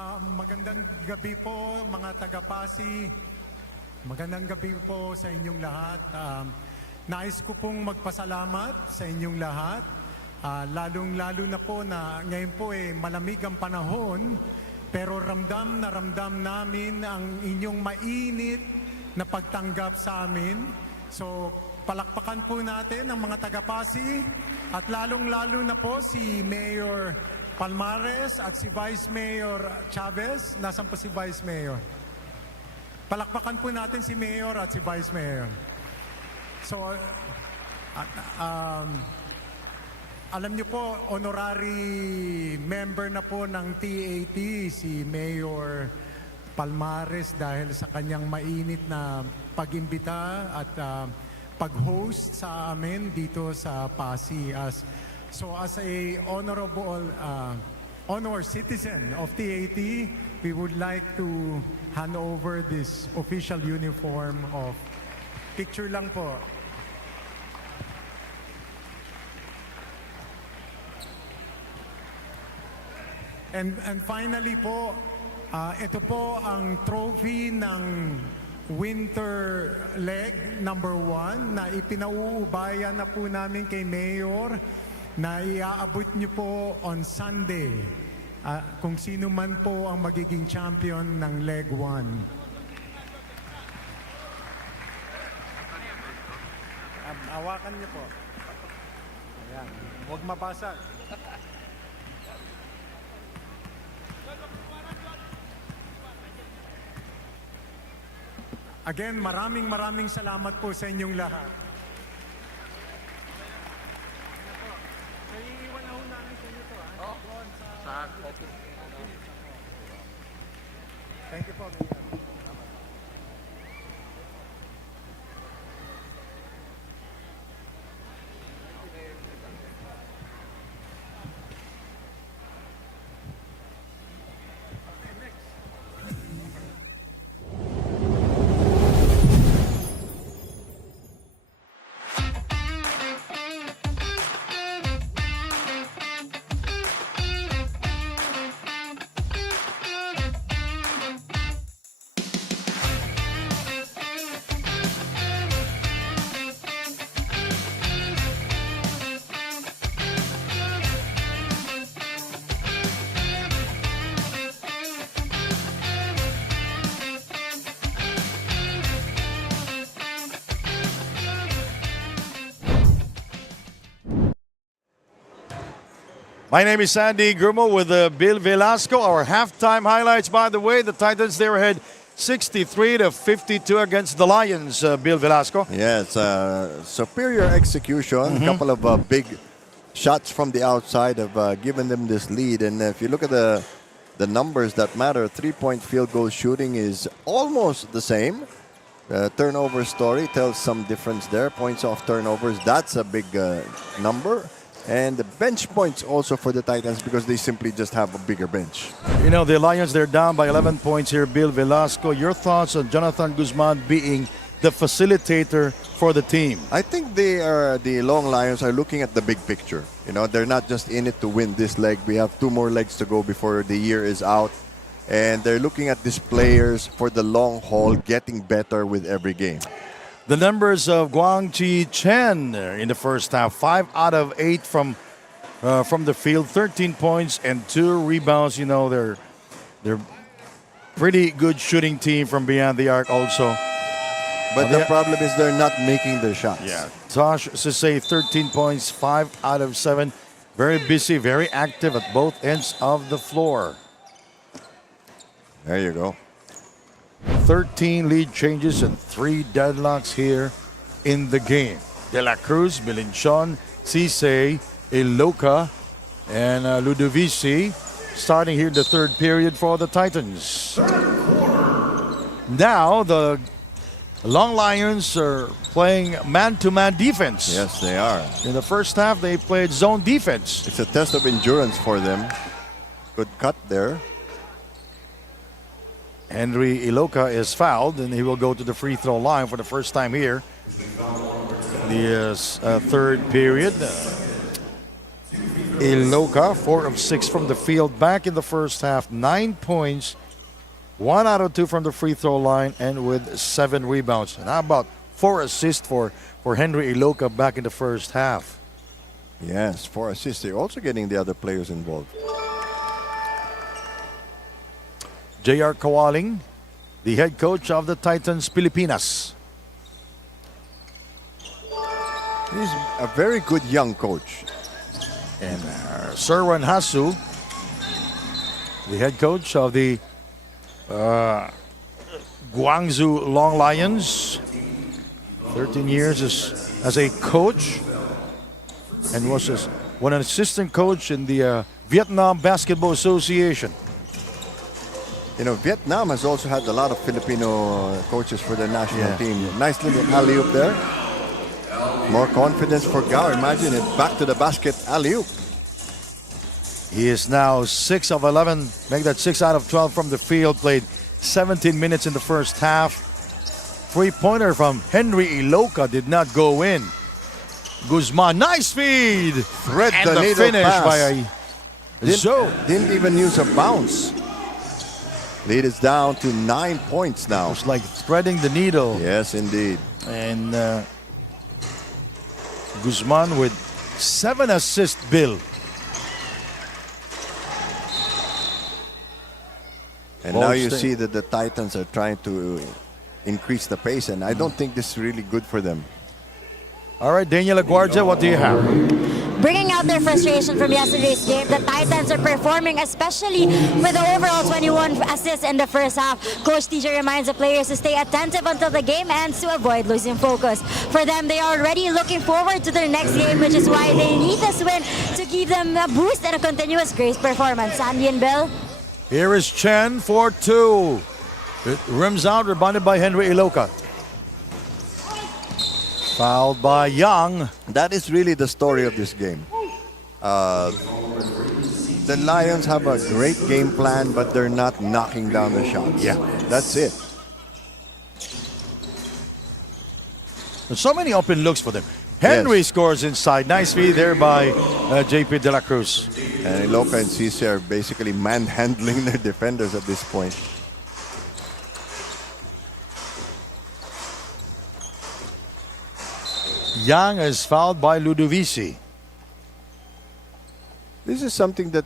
Magandang gabi po mga taga-Passi. Magandang gabi po sa inyong lahat. Nais ko pong magpasalamat sa inyong lahat. Lalong-lalo na po na ngayon po malamig ang panahon. Pero ramdam namin ang inyong mainit na pagtanggap sa amin. So palakpakan po natin ang mga taga-Passi at lalong-lalo na po si Mayor Palmares at si Vice Mayor Chavez. Nasaan po si Vice Mayor? Palakpakan po natin si Mayor at si Vice Mayor. So, alam niyo po, honorary member na po ng TAT si Mayor Palmares dahil sa kanyang mainit na pag-imbita at pag-host sa amin dito sa Passi. As a honorable honor citizen of TAT, we would like to hand over this official uniform of picture lang po. And finally po, ito po ang trophy ng winter leg number 1 na ipinauubayan na po namin kay Mayor na iaabot niyo po on Sunday. Kung sino man po ang magiging champion ng leg 1. Hawakan niyo po. Ayan. Huwag mabasag. Again, maraming salamat po sa inyong lahat. Thank you po. My name is Sandy Grumo with Bill Velasco. Our halftime highlights, by the way, the Titans, they were ahead 63-52 against the Lions, Bill Velasco. Yes, superior execution. A couple of big shots from the outside have given them this lead. And if you look at the numbers that matter, three-point field goal shooting is almost the same. Turnover story tells some difference there. Points off turnovers, that's a big number. And the bench points also for the Titans because they simply just have a bigger bench. You know, the Lions, they're down by 11 points here, Bill Velasco. Your thoughts on Jonathan Guzman being the facilitator for the team? I think the Long Lions are looking at the big picture. You know, they're not just in it to win this leg. We have 2 more legs to go before the year is out. And they're looking at these players for the long haul, getting better with every game. The numbers of Guangqi Chen in the first half, 5 out of 8 from the field, 13 points and 2 rebounds. You know, they're pretty good shooting team from beyond the arc also. But the problem is they're not making their shots. Yeah. Tosh Sisay, 13 points, 5 out of 7. Very busy, very active at both ends of the floor. There you go. 13 lead changes and 3 deadlocks here in the game. De La Cruz, Bilinchon, Sisay, Iloca, and Ludovici starting here in the third period for the Titans. Now the Long Lions are playing man-to-man defense. Yes, they are. In the first half, they played zone defense. It's a test of endurance for them. Good cut there. Henry Iloca is fouled, and he will go to the free throw line for the first time here. The third period. Iloka, 4 of 6 from the field back in the first half. 9 points, 1 out of 2 from the free throw line, and with 7 rebounds. And how about 4 assists for Henry Iloka back in the first half? Yes, 4 assists. They're also getting the other players involved. J.R. Kawaling, the head coach of the Titans Pilipinas. He's a very good young coach. And Serwan Hasu, the head coach of the Guangzhou Long Lions. 13 years as a coach, and was an assistant coach in the Vietnam Basketball Association. You know, Vietnam has also had a lot of Filipino coaches for their national team. Nice little alley-oop there. More confidence for Gao. Imagine it. Back to the basket alley-oop. He is now 6 of 11, make that 6 out of 12 from the field. Played 17 minutes in the first half. Three-pointer from Henry Iloka did not go in. Guzman, nice feed. Thread and the needle finish pass. by Didn't even use a bounce. Lead is down to 9 points now. It's like threading the needle. Yes, indeed. And Guzman with 7 assists, Bill. And now you see that the Titans are trying to increase the pace, and I don't think this is really good for them. All right, Daniel Aguardia, what do you have? Bringing out their frustration from yesterday's game, the Titans are performing, especially with the overall 21 assists in the first half. Coach TJ reminds the players to stay attentive until the game ends to avoid losing focus. For them, they are already looking forward to their next game, which is why they need this win to give them a boost and a continuous great performance. Sandy and Bill? Here is Chen for 2. It rims out, rebounded by Henry Iloka. Fouled by Young. That is really the story of this game. The Lions have a great game plan, but they're not knocking down the shots. Yeah. That's it. There's so many open looks for them. Henry scores inside. Nice feed there by JP De La Cruz. And Iloka and Cisse are basically manhandling their defenders at this point. Young is fouled by Ludovici. This is something that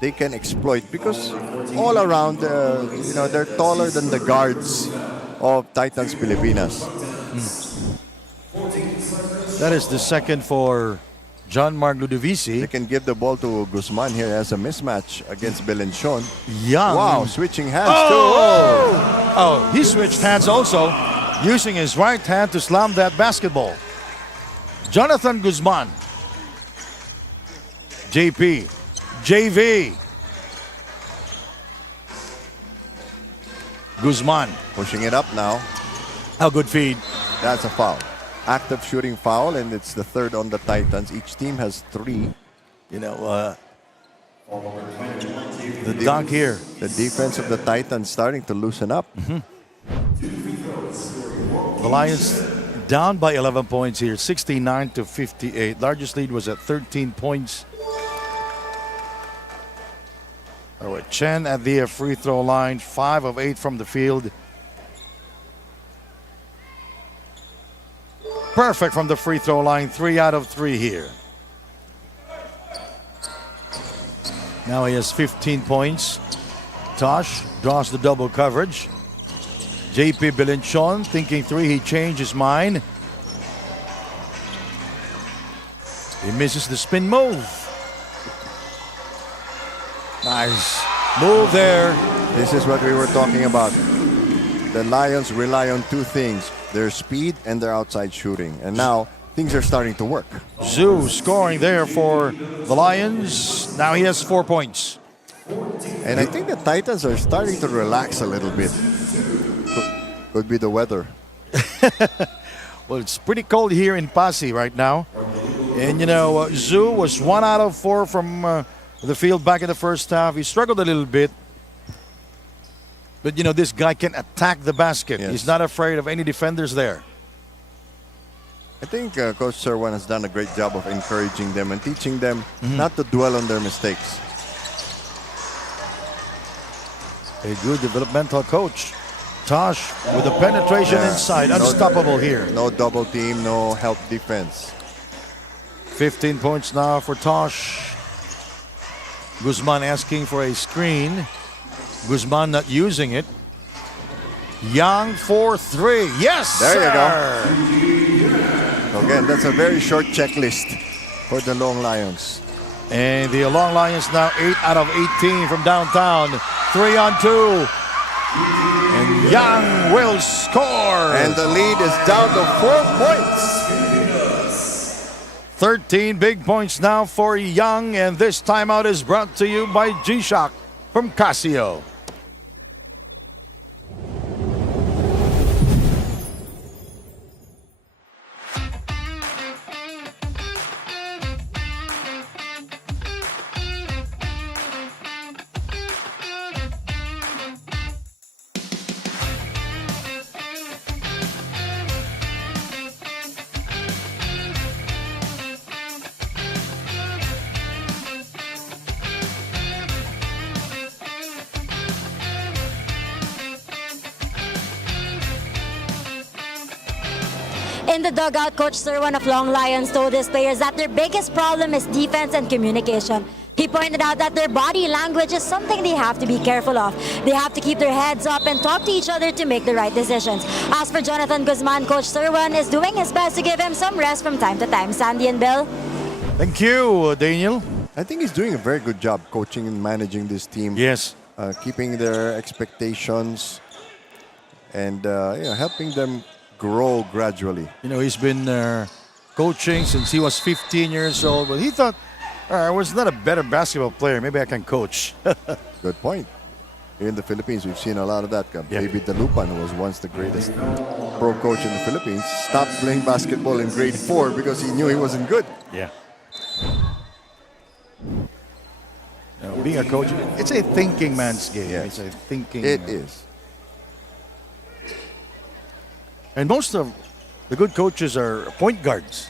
they can exploit because all around, they're taller than the guards of Titans Pilipinas. That is the second for John Mark Ludovici. They can give the ball to Guzman here as a mismatch against Belenchon. Young. Wow, switching hands Oh, he switched hands also, using his right hand to slam that basketball. Jonathan Guzman. JP. JV. Guzman. Pushing it up now. A good feed. That's a foul. Active shooting foul, and it's the third on the Titans. Each team has 3. You know, the dunk here. The defense of the Titans starting to loosen up. The Lions down by 11 points here, 69-58. Largest lead was at 13 points. All right, Chen at the free throw line, 5 of 8 from the field. Perfect from the free throw line, 3 out of 3 here. Now he has 15 points. Tosh draws the double coverage. JP Belenchon thinking 3, he changed his mind. He misses the spin move. Nice move there. This is what we were talking about. The Lions rely on 2 things, their speed and their outside shooting. And now things are starting to work. Zhu scoring there for the Lions. Now he has 4 points. And I think the Titans are starting to relax a little bit. Could be the weather. Well, it's pretty cold here in Passi right now. And, you know, Zhu was 1 out of 4 from the field back in the first half. He struggled a little bit. But, you know, this guy can attack the basket. Yes. He's not afraid of any defenders there. I think Coach Serwan has done a great job of encouraging them and teaching them not to dwell on their mistakes. A good developmental coach. Tosh with the penetration inside. Unstoppable here. No double team, no help defense. 15 points now for Tosh. Guzman asking for a screen. Guzman not using it. Young for three. Yes, There you sir. go. Again, that's a very short checklist for the Loong Lions. And the Loong Lions now 8 out of 18 from downtown. 3 on 2. And Young will score. And the lead is down to 4 points. 13 big points now for Young. And this timeout is brought to you by G-Shock from Casio. In the dugout, Coach Serwan of Loong Lions told his players that their biggest problem is defense and communication. He pointed out that their body language is something they have to be careful of. They have to keep their heads up and talk to each other to make the right decisions. As for Jonathan Guzman, Coach Serwan is doing his best to give him some rest from time to time. Sandy and Bill? Thank you, Daniel. I think he's doing a very good job coaching and managing this team. Yes. Keeping their expectations and helping them grow gradually. You know, he's been coaching since he was 15 years old, but he thought, I was not a better basketball player. Maybe I can coach. Good point. Here in the Philippines, we've seen a lot of that. David Dalupan, who was once the greatest pro coach in the Philippines, stopped playing basketball in grade 4 because he knew he wasn't good. Yeah. You know, being a coach, it's a thinking man's game. Yes. It's a thinking. It is. And most of the good coaches are point guards.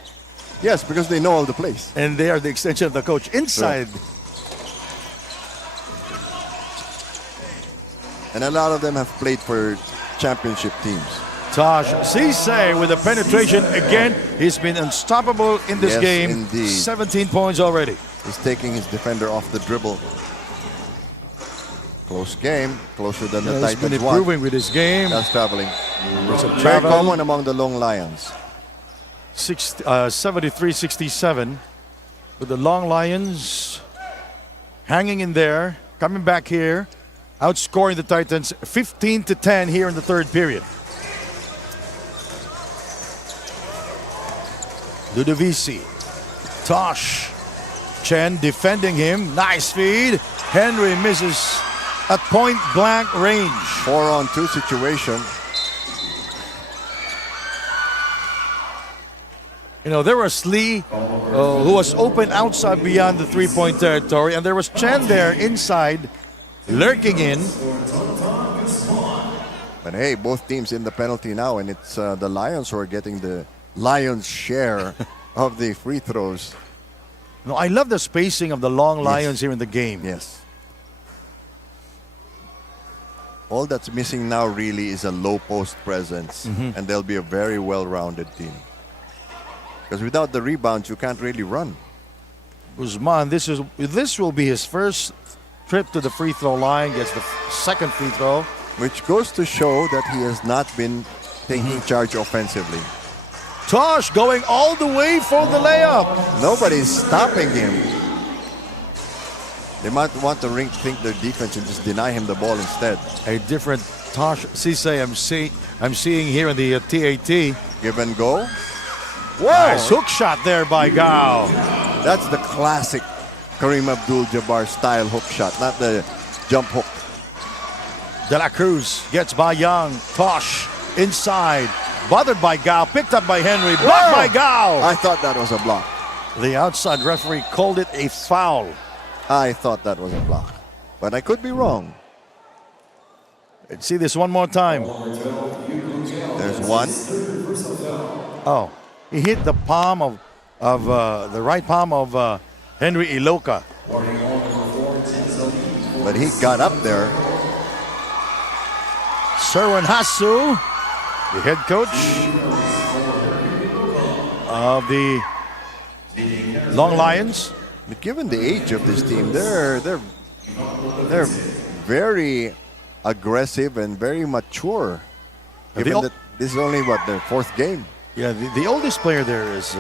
Yes, because they know all the plays. And they are the extension of the coach inside. And a lot of them have played for championship teams. Tosh Cisse with the penetration again. He's been unstoppable in this Yes, game. indeed. 17 points already. He's taking his defender off the dribble. Close game, closer than the He's been Titans want. improving with his game. That's traveling. It's a Very travel. common among the Loong Lions. 73-67 with the Loong Lions hanging in there, coming back here, outscoring the Titans 15-10 here in the third period. Ludovisi, Tosh, Chen defending him, nice feed. Henry misses at point blank range. 4-on-2 situation. You know, there was Lee, who was open outside beyond the three-point territory, and there was Chen there inside, lurking in. But hey, both teams in the penalty now, and it's the Lions who are getting the Lions' share of the free throws. No, I love the spacing of the Loong Lions here in the game. Yes. All that's missing now really is a low post presence, and they'll be a very well-rounded team. Because without the rebounds, you can't really run. Guzman, this will be his first trip to the free throw line, gets the second free throw. Which goes to show that he has not been taking charge offensively. Tosh going all the way for the layup. Nobody's stopping him. They might want to rethink their defense and just deny him the ball instead. A different Tosh Cisse I'm seeing here in the TAT. Give and go. Whoa! Nice hook shot there by Gao. That's the classic Kareem Abdul-Jabbar style hook shot, not the jump hook. De La Cruz gets by Young. Tosh inside. Bothered by Gao. Picked up by Henry. Blocked by Gao. I thought that was a block. The outside referee called it a foul. I thought that was a block. But I could be wrong. Let's see this one more time. There's one. Oh. He hit the palm of the right palm of Henry Iloka. But he got up there. Serwan Hasu, the head coach of the Long Lions. But given the age of this team, they're very aggressive and very mature. Given that this is only their fourth game. Yeah, the oldest player there is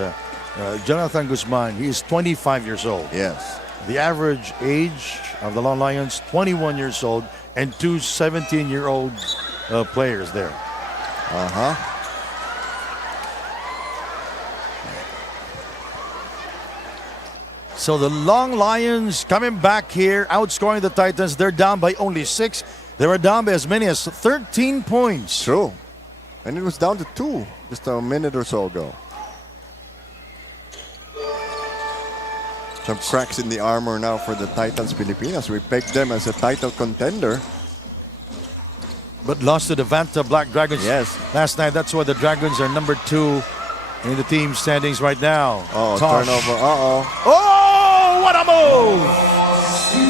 Jonathan Guzman. He is 25 years old. Yes. The average age of the Long Lions, 21 years old, and two 17-year-old players there. So the Long Lions coming back here, outscoring the Titans. They're down by only 6. They were down by as many as 13 points. True. And it was down to 2 just a minute or so ago. Some cracks in the armor now for the Titans Pilipinas. We pegged them as a title contender. But lost to the Vanta Black Dragons last night. That's why the Dragons are number 2 in the team standings right now. Oh, Tosh. turnover. Uh-oh. Oh, what a move!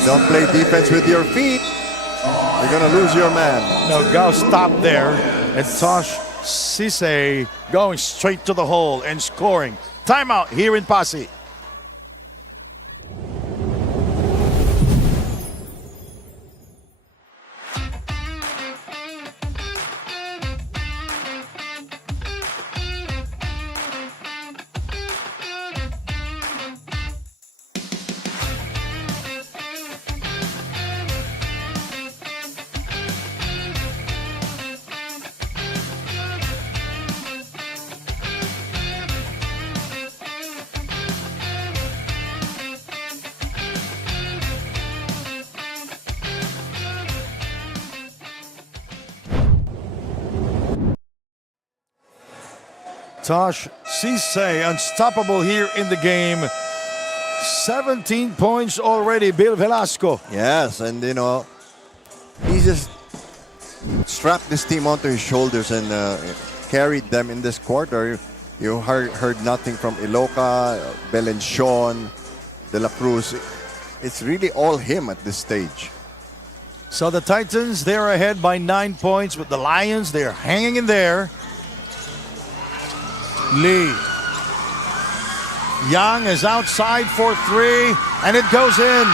Don't play defense with your feet. You're going to lose your man. No, Gao stopped there. And Tosh Sise going straight to the hole and scoring. Timeout here in Passi. Tosh Sise unstoppable here in the game. 17 points already, Bill Velasco. Yes, and he just strapped this team onto his shoulders and carried them in this quarter. You heard nothing from Iloka, Belencion, De La Cruz. It's really all him at this stage. So the Titans, they're ahead by 9 points, but the Lions, they're hanging in there. Lee. Young is outside for 3, and it goes in.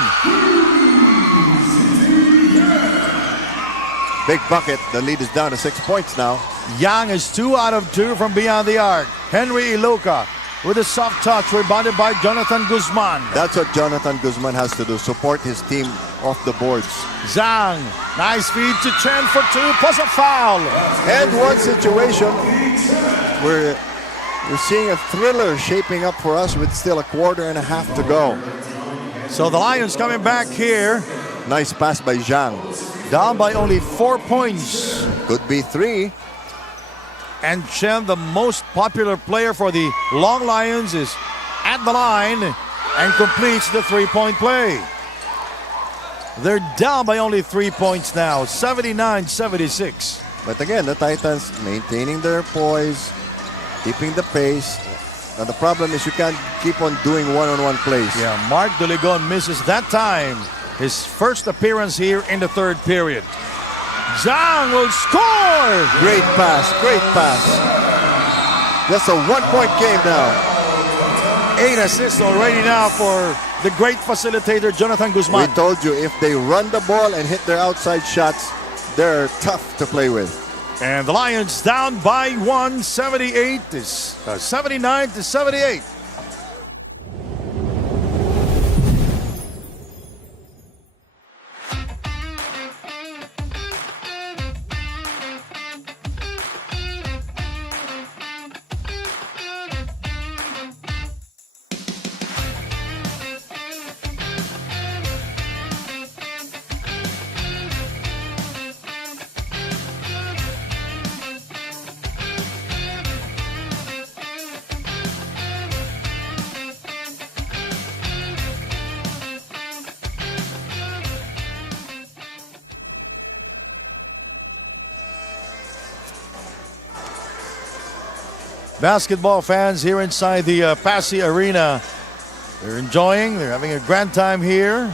Big bucket. The lead is down to 6 points now. Young is 2 out of 2 from beyond the arc. Henry Iloka with a soft touch, rebounded by Jonathan Guzman. That's what Jonathan Guzman has to do, support his team off the boards. Zhang, nice feed to Chen for 2, plus a foul. And one situation where we're seeing a thriller shaping up for us with still a quarter and a half to go. So the Lions coming back here. Nice pass by Zhang. Down by only 4 points. Could be 3. And Chen, the most popular player for the Long Lions, is at the line and completes the 3-point play. They're down by only 3 points now, 79-76. But again, the Titans maintaining their poise, keeping the pace. Now the problem is you can't keep on doing one-on-one plays. Yeah, Mark Doligon misses that time. His first appearance here in the 3rd period. Zhang will score! Great pass, great pass. That's a 1-point game now. 8 assists already now for the great facilitator, Jonathan Guzman. We told you, if they run the ball and hit their outside shots, they're tough to play with. And the Lions down by 1, 79-78. basketball fans here inside the Passi Arena. They're enjoying, they're having a grand time here.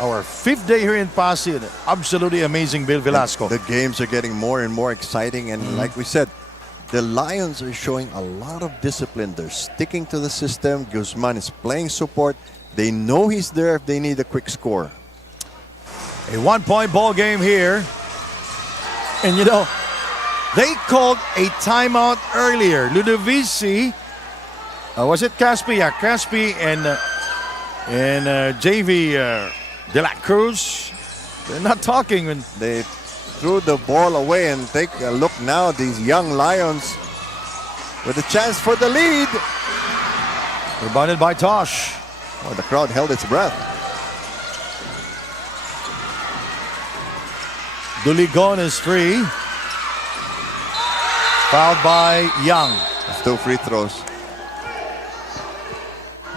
Our 5th day here in Passi, an absolutely amazing Bill Velasco. The games are getting more and more exciting, and like we said, the Lions are showing a lot of discipline. They're sticking to the system. Guzman is playing support. They know he's there if they need a quick score. A 1-point ball game here. And you know, they called a timeout earlier. Ludovici, was it Caspi? Yeah, Caspi and JV De La Cruz. They're not talking. And They threw the ball away, and take a look now. These young Lions with a chance for the lead. rebounded by Tosh. Oh, the crowd held its breath. Duligon is free. Fouled by Young. It's 2 free throws.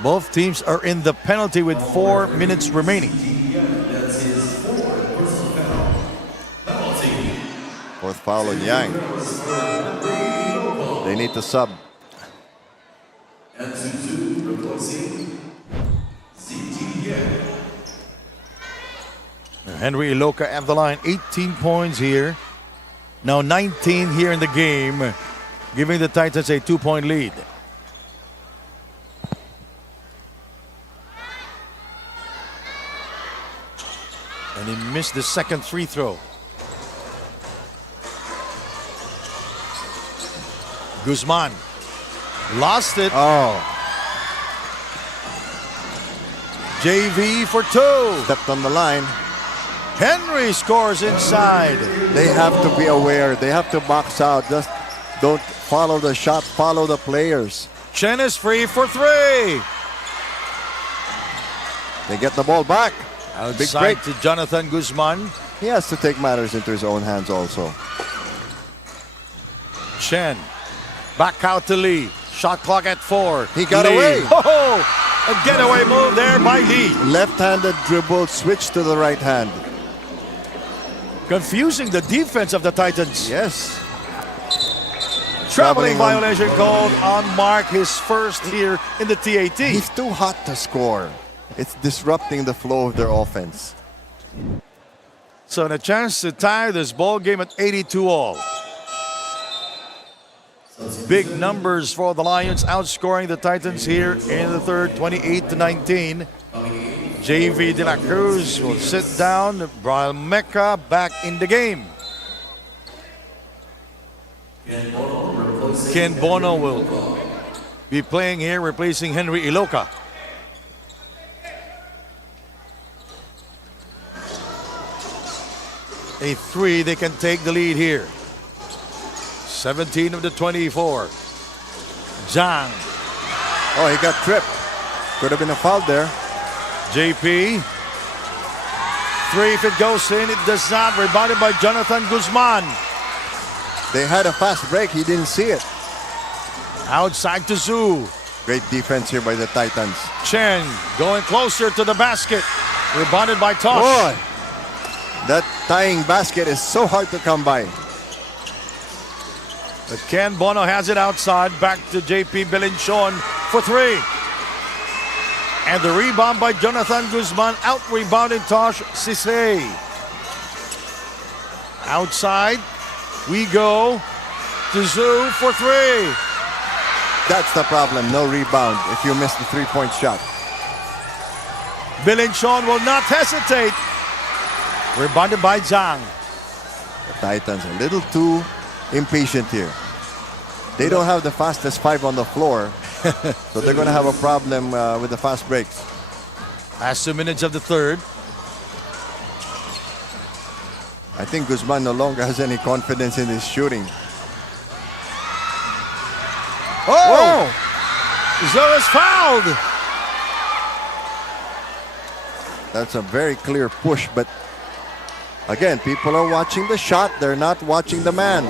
Both teams are in the penalty with 4 minutes remaining. Fourth foul on Yang. They need to sub. Henry Iloka at the line, 18 points here. Now 19 here in the game, giving the Titans a 2-point lead. And he missed the second free throw. Guzman lost it. Oh, JV for 2. stepped on the line. Henry scores inside. They have to be aware. They have to box out. Just don't follow the shot. Follow the players. Chen is free for 3. They get the ball back. Big Outside break. to Jonathan Guzman. He has to take matters into his own hands also. Chen back out to Lee. Shot clock at 4. He got Lee. away. Oh, a getaway move there by Lee. Left-handed dribble, switch to the right hand. Confusing the defense of the Titans. Yes. Traveling Traveling on- violation called on Mark, his first here in the TAT. He's too hot to score. It's disrupting the flow of their offense. So a chance to tie this ball game at 82 all. Big numbers for the Lions, outscoring the Titans here in the third, 28-19. JV De La Cruz will sit down. Brian Mecca back in the game. Ken Bono will be playing here, replacing Henry Iloka. A 3, they can take the lead here. 17 of the 24. Zhang, Oh, he got tripped. Could have been a foul there. JP. 3 if it goes in, it does not. Rebounded by Jonathan Guzman. They had a fast break. He didn't see it. Outside to Zhu. Great defense here by the Titans. Chen going closer to the basket. Rebounded by Tosh. Boy, that tying basket is so hard to come by. But Ken Bono has it outside. Back to JP Belinchon for 3. And the rebound by Jonathan Guzman. Out-rebounding Tosh Sisay. Outside we go to Zhu for 3. That's the problem. No rebound if you miss the three-point shot. Belinchon will not hesitate. Rebounded by Zhang. The Titans a little too impatient here. They don't have the fastest 5 on the floor, so they're going to have a problem with the fast breaks. Last 2 minutes of the third. I think Guzman no longer has any confidence in his shooting. Oh! Zhou is fouled. That's a very clear push, but again, people are watching the shot. They're not watching the man.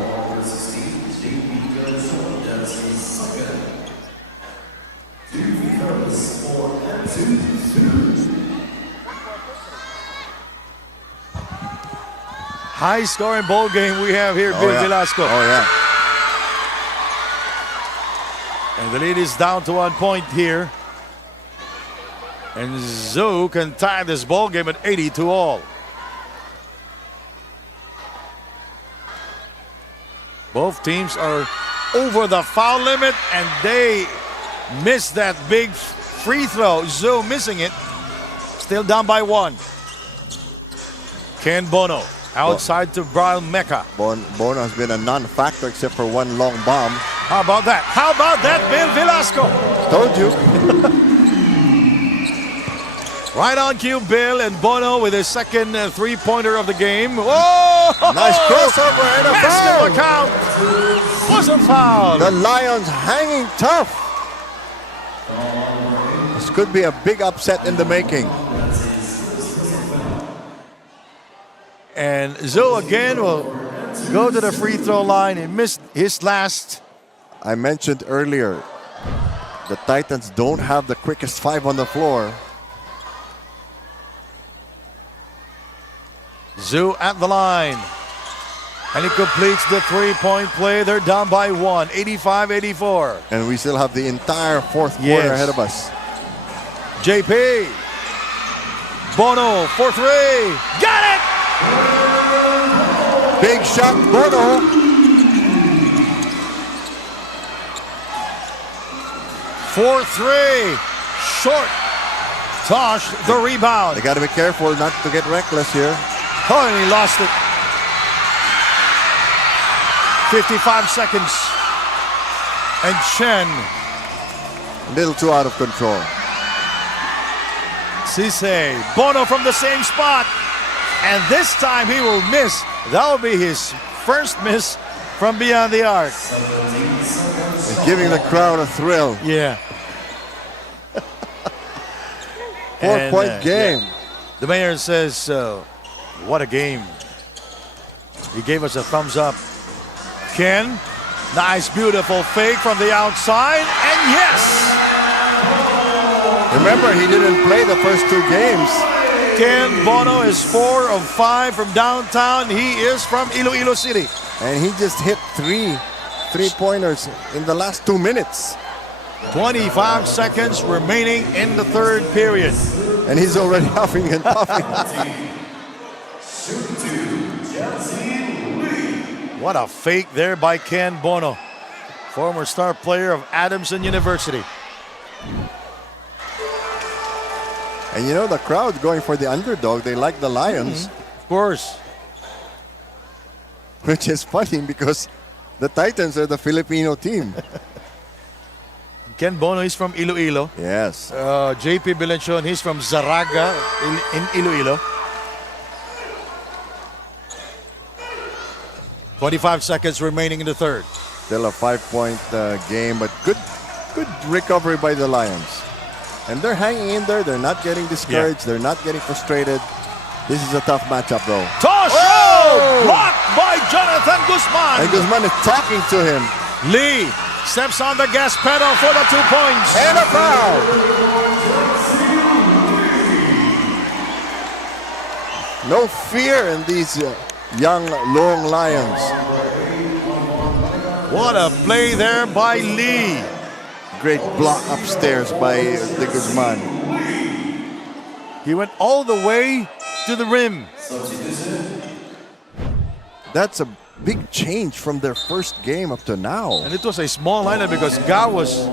High-scoring ball game we have here, Bill yeah. Velasco. Oh, yeah. The lead is down to 1 point here. And Zoo can tie this ball game at 80-all. Both teams are over the foul limit, and they missed that big free throw. Zoo missing it. Still down by 1. Ken Bono outside to Brian Mecca. Bono has been a non-factor except for one long bomb. How about that? How about that, Bill Velasco? Told you. Right on cue, Bill, and Bono with his second three-pointer of the game. Whoa! Nice crossover and a Basketball foul. count. Was a foul. The Lions hanging tough. This could be a big upset in the making. And Zoe again will go to the free throw line. He missed his last. I mentioned earlier, the Titans don't have the quickest 5 on the floor. Zoo at the line. And he completes the three-point play. They're down by 1, 85-84. And we still have the entire fourth quarter Yes. ahead of us. JP. Bono for 3. Got it! Big shot, Bono. For 3. Short. Tosh the rebound. They got to be careful not to get reckless here. Oh, and he lost it. 55 seconds. And Chen. A little too out of control. Cisse. Bono from the same spot. And this time he will miss. That will be his first miss from beyond the arc. He's giving the crowd a thrill. Yeah. 4-point game. yeah. The mayor says, what a game. He gave us a thumbs up. Ken, nice, beautiful fake from the outside. And yes! Remember, he didn't play the first 2 games. Ken Bono is 4 of 5 from downtown. He is from Iloilo City. And he just hit 3 3-pointers in the last 2 minutes. 25 seconds remaining in the third period. And he's already huffing and puffing. What a fake there by Ken Bono, former star player of Adamson University. And you know, the crowd's going for the underdog. They like the Lions. Of course. Which is funny because the Titans are the Filipino team. Ken Bono is from Iloilo. Yes. JP Bilenchon, he's from Zaraga in Iloilo. 25 seconds remaining in the third. Still a 5-point game, but good recovery by the Lions. And they're hanging in there. They're not getting discouraged. They're not getting frustrated. This is a tough matchup, though. Toss! Oh! Blocked by Jonathan Guzman. And Guzman is talking to him. Lee steps on the gas pedal for the 2 points. And a foul! No fear in these young Loong Lions. What a play there by Lee. Great block upstairs by the Guzman. He went all the way to the rim. That's a big change from their first game up to now. And it was a small lineup because Gao was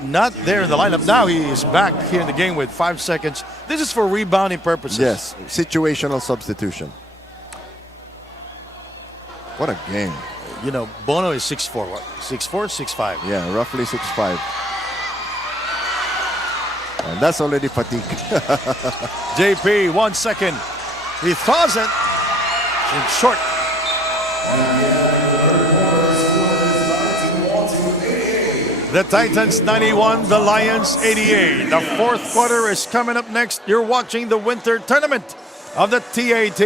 not there in the lineup. Now he is back here in the game with 5 seconds. This is for rebounding purposes. Yes, situational substitution. What a game. You know, Bono is 6'4", what? 6'4", 6'5". Yeah, roughly 6'5". And that's already fatigue. JP, 1 second. He throws it in short. The Titans 91, the Lions 88. The fourth quarter is coming up next. You're watching the winter tournament of the TAT.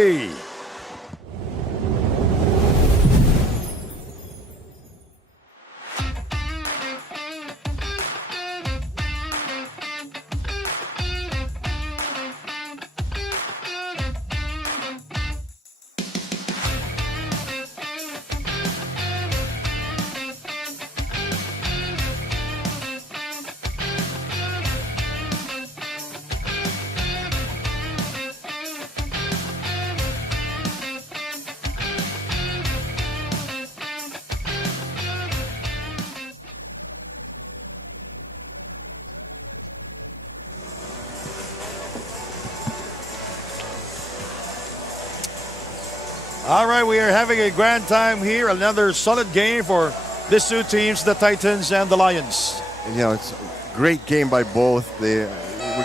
All right, we are having a grand time here. Another solid game for these two teams, the Titans and the Lions. You know, it's a great game by both. We're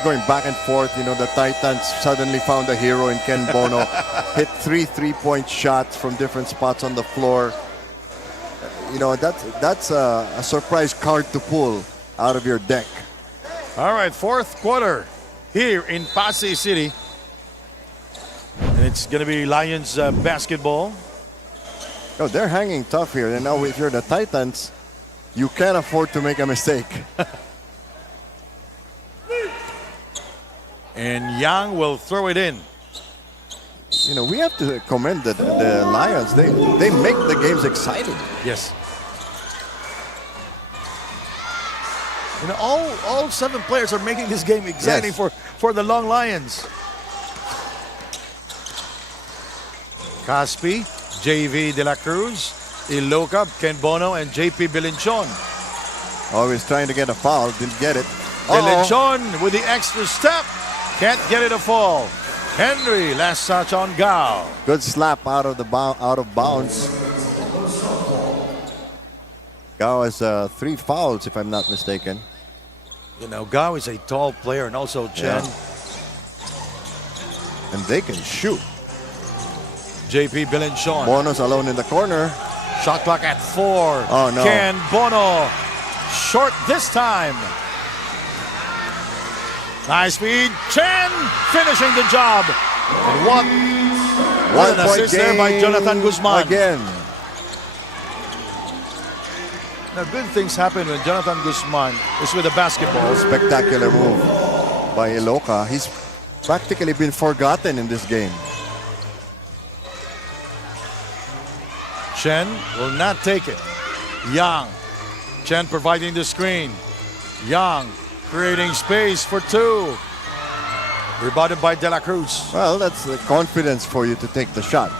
going back and forth. You know, the Titans suddenly found a hero in Ken Bono. Hit 3 3-point shots from different spots on the floor. You know, that's a surprise card to pull out of your deck. All right, fourth quarter here in Passi City. And it's going to be Lions basketball. No, they're hanging tough here. And now if you're the Titans, you can't afford to make a mistake. And Young will throw it in. You know, we have to commend the Lions. They make the games exciting. Yes. You know, all 7 players are making this game exciting Yes. for the Loong Lions. Caspi, JV De La Cruz, Iloca, Ken Bono, and JP Bilinchon. Always trying to get a foul, didn't get it. Bilinchon with the extra step, can't get it a fall. Henry, last touch on Gao. Good slap out of bounds. Gao has 3 fouls, if I'm not mistaken. You know, Gao is a tall player, and also Chen. And they can shoot. JP Bilinchon. Bono's alone in the corner. Shot clock at 4. Oh, no. Ken Bono. Short this time. Nice speed. Chen finishing the job. And what an 1 point assist there by Jonathan Guzman. Again. Now, good things happen when Jonathan Guzman is with the basketball. Spectacular move by Iloca. He's practically been forgotten in this game. Chen will not take it. Young. Chen providing the screen. Young creating space for 2. Rebounded by De La Cruz. Well, that's the confidence for you to take the shot.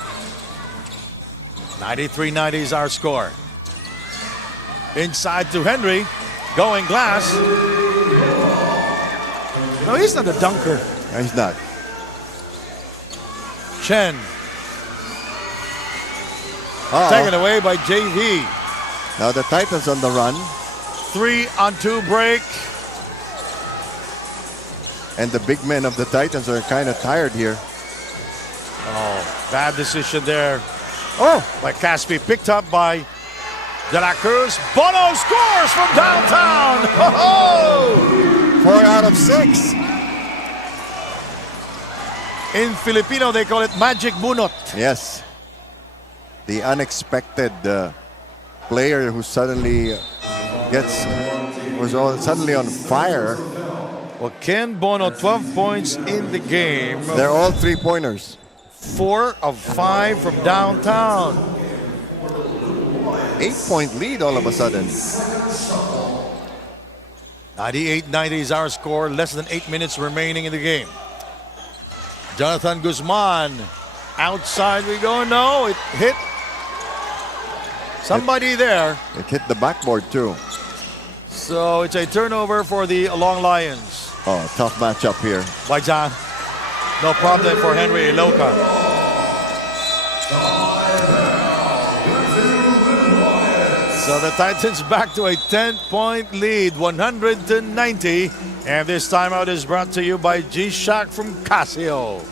93-90 is our score. Inside to Henry. Going glass. No, he's not a dunker. No, he's not. Chen. Taken away by JV. Now the Titans on the run. 3-on-2 break. And the big men of the Titans are kind of tired here. Oh, bad decision there. Oh, by Caspi, picked up by De La Cruz. Bono scores from downtown. Oh! 4 out of 6. In Filipino, they call it magic bunot. Yes. The unexpected player who suddenly was suddenly on fire. Well, Ken Bono, 12 points in the game. They're all 3-pointers. 4 of 5 from downtown. 8-point lead all of a sudden. 98-90 is our score. Less than 8 minutes remaining in the game. Jonathan Guzman. Outside we go. No, it hit somebody there. It hit the backboard too. So it's a turnover for the Loong Lions. Oh, tough matchup here. By John. No problem for Henry Iloca. So the Titans back to a 10-point lead, 100-90. And this timeout is brought to you by G-Shock from Casio.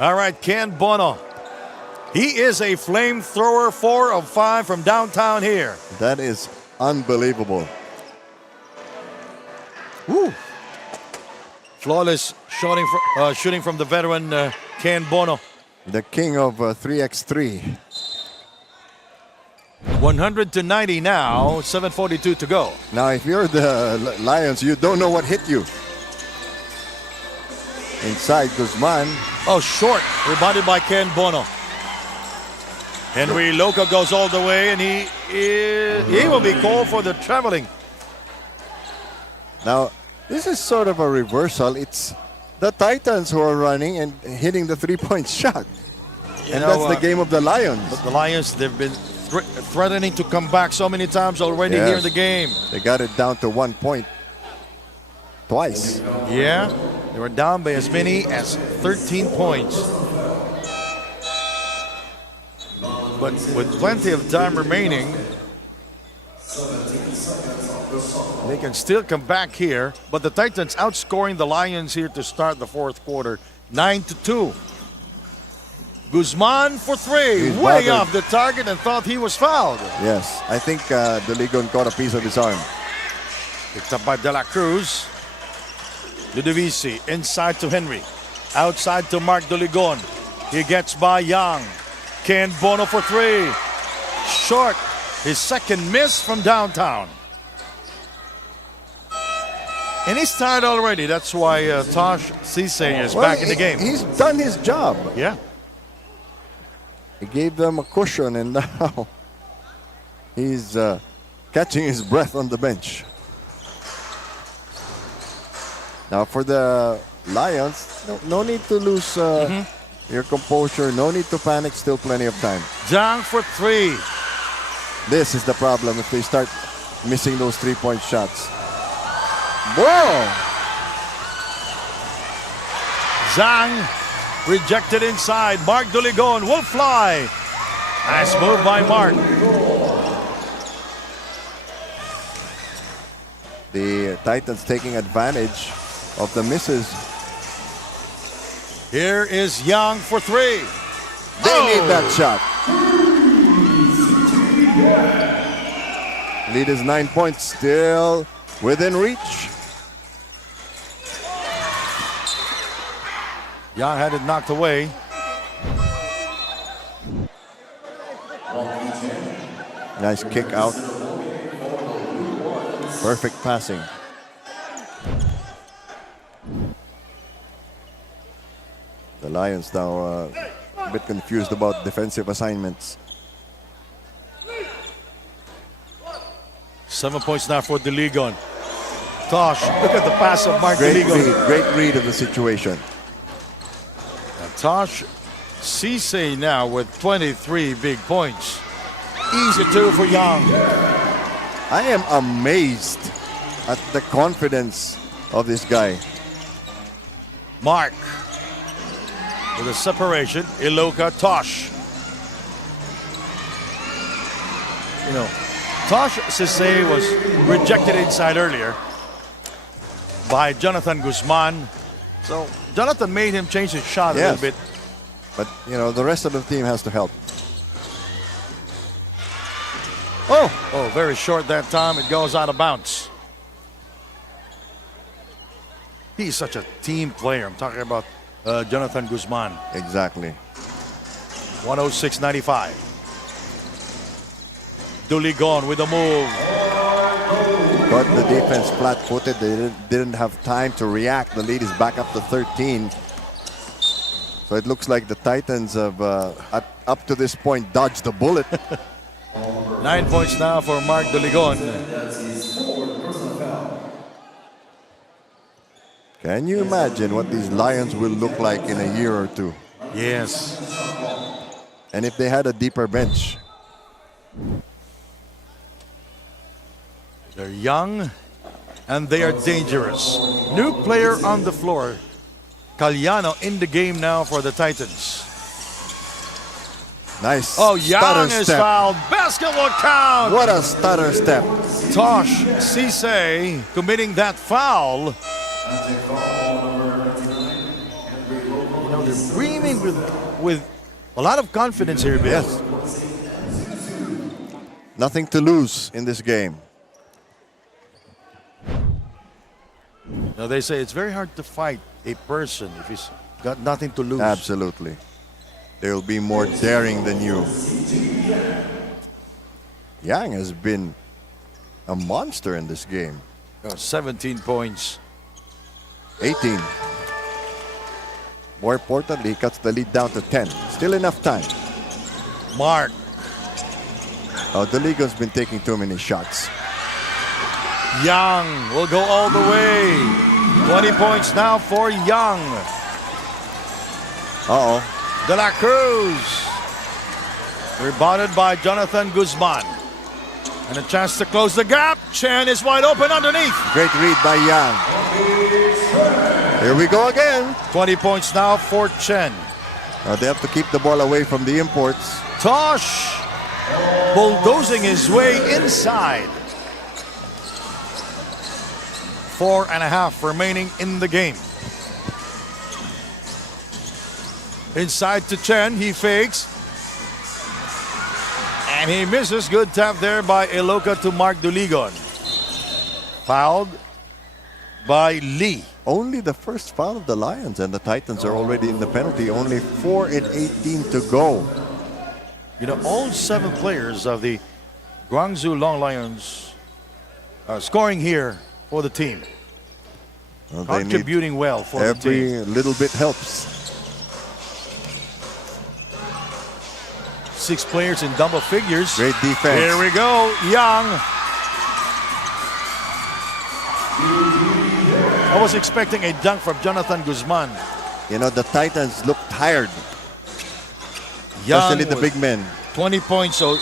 All right, Ken Bono. He is a flamethrower, 4 of 5 from downtown here. That is unbelievable. Woo. Flawless shooting from the veteran Ken Bono. The king of 3x3. 100 to 90 now, 7:42 to go. Now, if you're the Lions, you don't know what hit you. Inside, Guzman. Oh, short. Rebounded by Ken Bono. Henry Loca goes all the way, and he will be called for the traveling. Now, this is sort of a reversal. It's the Titans who are running and hitting the three-point shot. And that's the game of the Lions. But the Lions, they've been threatening to come back so many times already here in the game. They got it down to 1 point twice. Yeah, they were down by as many as 13 points. But with plenty of time remaining, they can still come back here. But the Titans outscoring the Lions here to start the fourth quarter, 9-2. Guzman for three, He's way bothered. off the target and thought he was fouled. Yes, I think Doligon caught a piece of his arm. Picked up by De La Cruz. Ludovisi inside to Henry. Outside to Mark Doligon. He gets by Young. Ken Bono for three. Short. His second miss from downtown. And he's tired already. That's why Tosh Cisse is back in the game. He's done his job. Yeah. He gave them a cushion, and now he's catching his breath on the bench. Now for the Lions, no need to lose your composure. No need to panic. Still plenty of time. Zhang for three. This is the problem if they start missing those three-point shots. Whoa! Zhang rejected inside. Mark Doligon will fly. Nice move by Mark. The Titans taking advantage of the misses. Here is Young for three. They need that shot. Lead is 9 points, still within reach. Young had it knocked away. Nice kick out. Perfect passing. The Lions now a bit confused about defensive assignments. 7 points now for Doligon. Tosh, look at the pass of Mark Great Doligon. read, great read of the situation. Tosh Cisse now with 23 big points. Easy two for Young. I am amazed at the confidence of this guy. Mark with a separation. Iloka, Tosh. You know, Tosh Cisse was rejected inside earlier by Jonathan Guzman. So Jonathan made him change his shot a little bit. But, you know, the rest of the team has to help. Oh, very short that time. It goes out of bounds. He's such a team player. I'm talking about Jonathan Guzman. Exactly. 106.95. Doligon with a move. Got the defense flat-footed. They didn't have time to react. The lead is back up to 13. So it looks like the Titans have, up to this point, dodged the bullet. 9 points now for Mark Doligon. Can you imagine what these Lions will look like in a year or two? Yes. And if they had a deeper bench. They're young and they are dangerous. New player on the floor. Caliano in the game now for the Titans. Nice. Oh, Young stutter is step. fouled. Basketball count. What a stutter step. Tosh Cisse committing that foul. You know, they're breathing with a lot of confidence here, Bill. Yes. Nothing to lose in this game. Now they say it's very hard to fight a person if he's got nothing to lose. Absolutely. They will be more daring than you. Yang has been a monster in this game. 17 points. 18. More importantly, he cuts the lead down to 10. Still enough time. Mark. Oh, Doligon's been taking too many shots. Young will go all the way. 20 points now for Young. Uh-oh. De La Cruz. Rebounded by Jonathan Guzman. And a chance to close the gap. Chen is wide open underneath. Great read by Yang. Here we go again. 20 points now for Chen. Now they have to keep the ball away from the imports. Tosh bulldozing his way inside. 4.5 remaining in the game. Inside to Chen, he fakes. And he misses. Good tap there by Iloca to Mark Doligon. Fouled by Lee. Only the first foul of the Lions, and the Titans are already in the penalty. Only 4:18 to go. You know, all 7 players of the Guangzhou Long Lions are scoring here for the team. Well, they need Contributing well for the team. every little bit helps. 6 players in double figures. Great defense. Here we go, Young. I was expecting a dunk from Jonathan Guzman. You know, the Titans look tired, Young especially the with big men. 20 points. So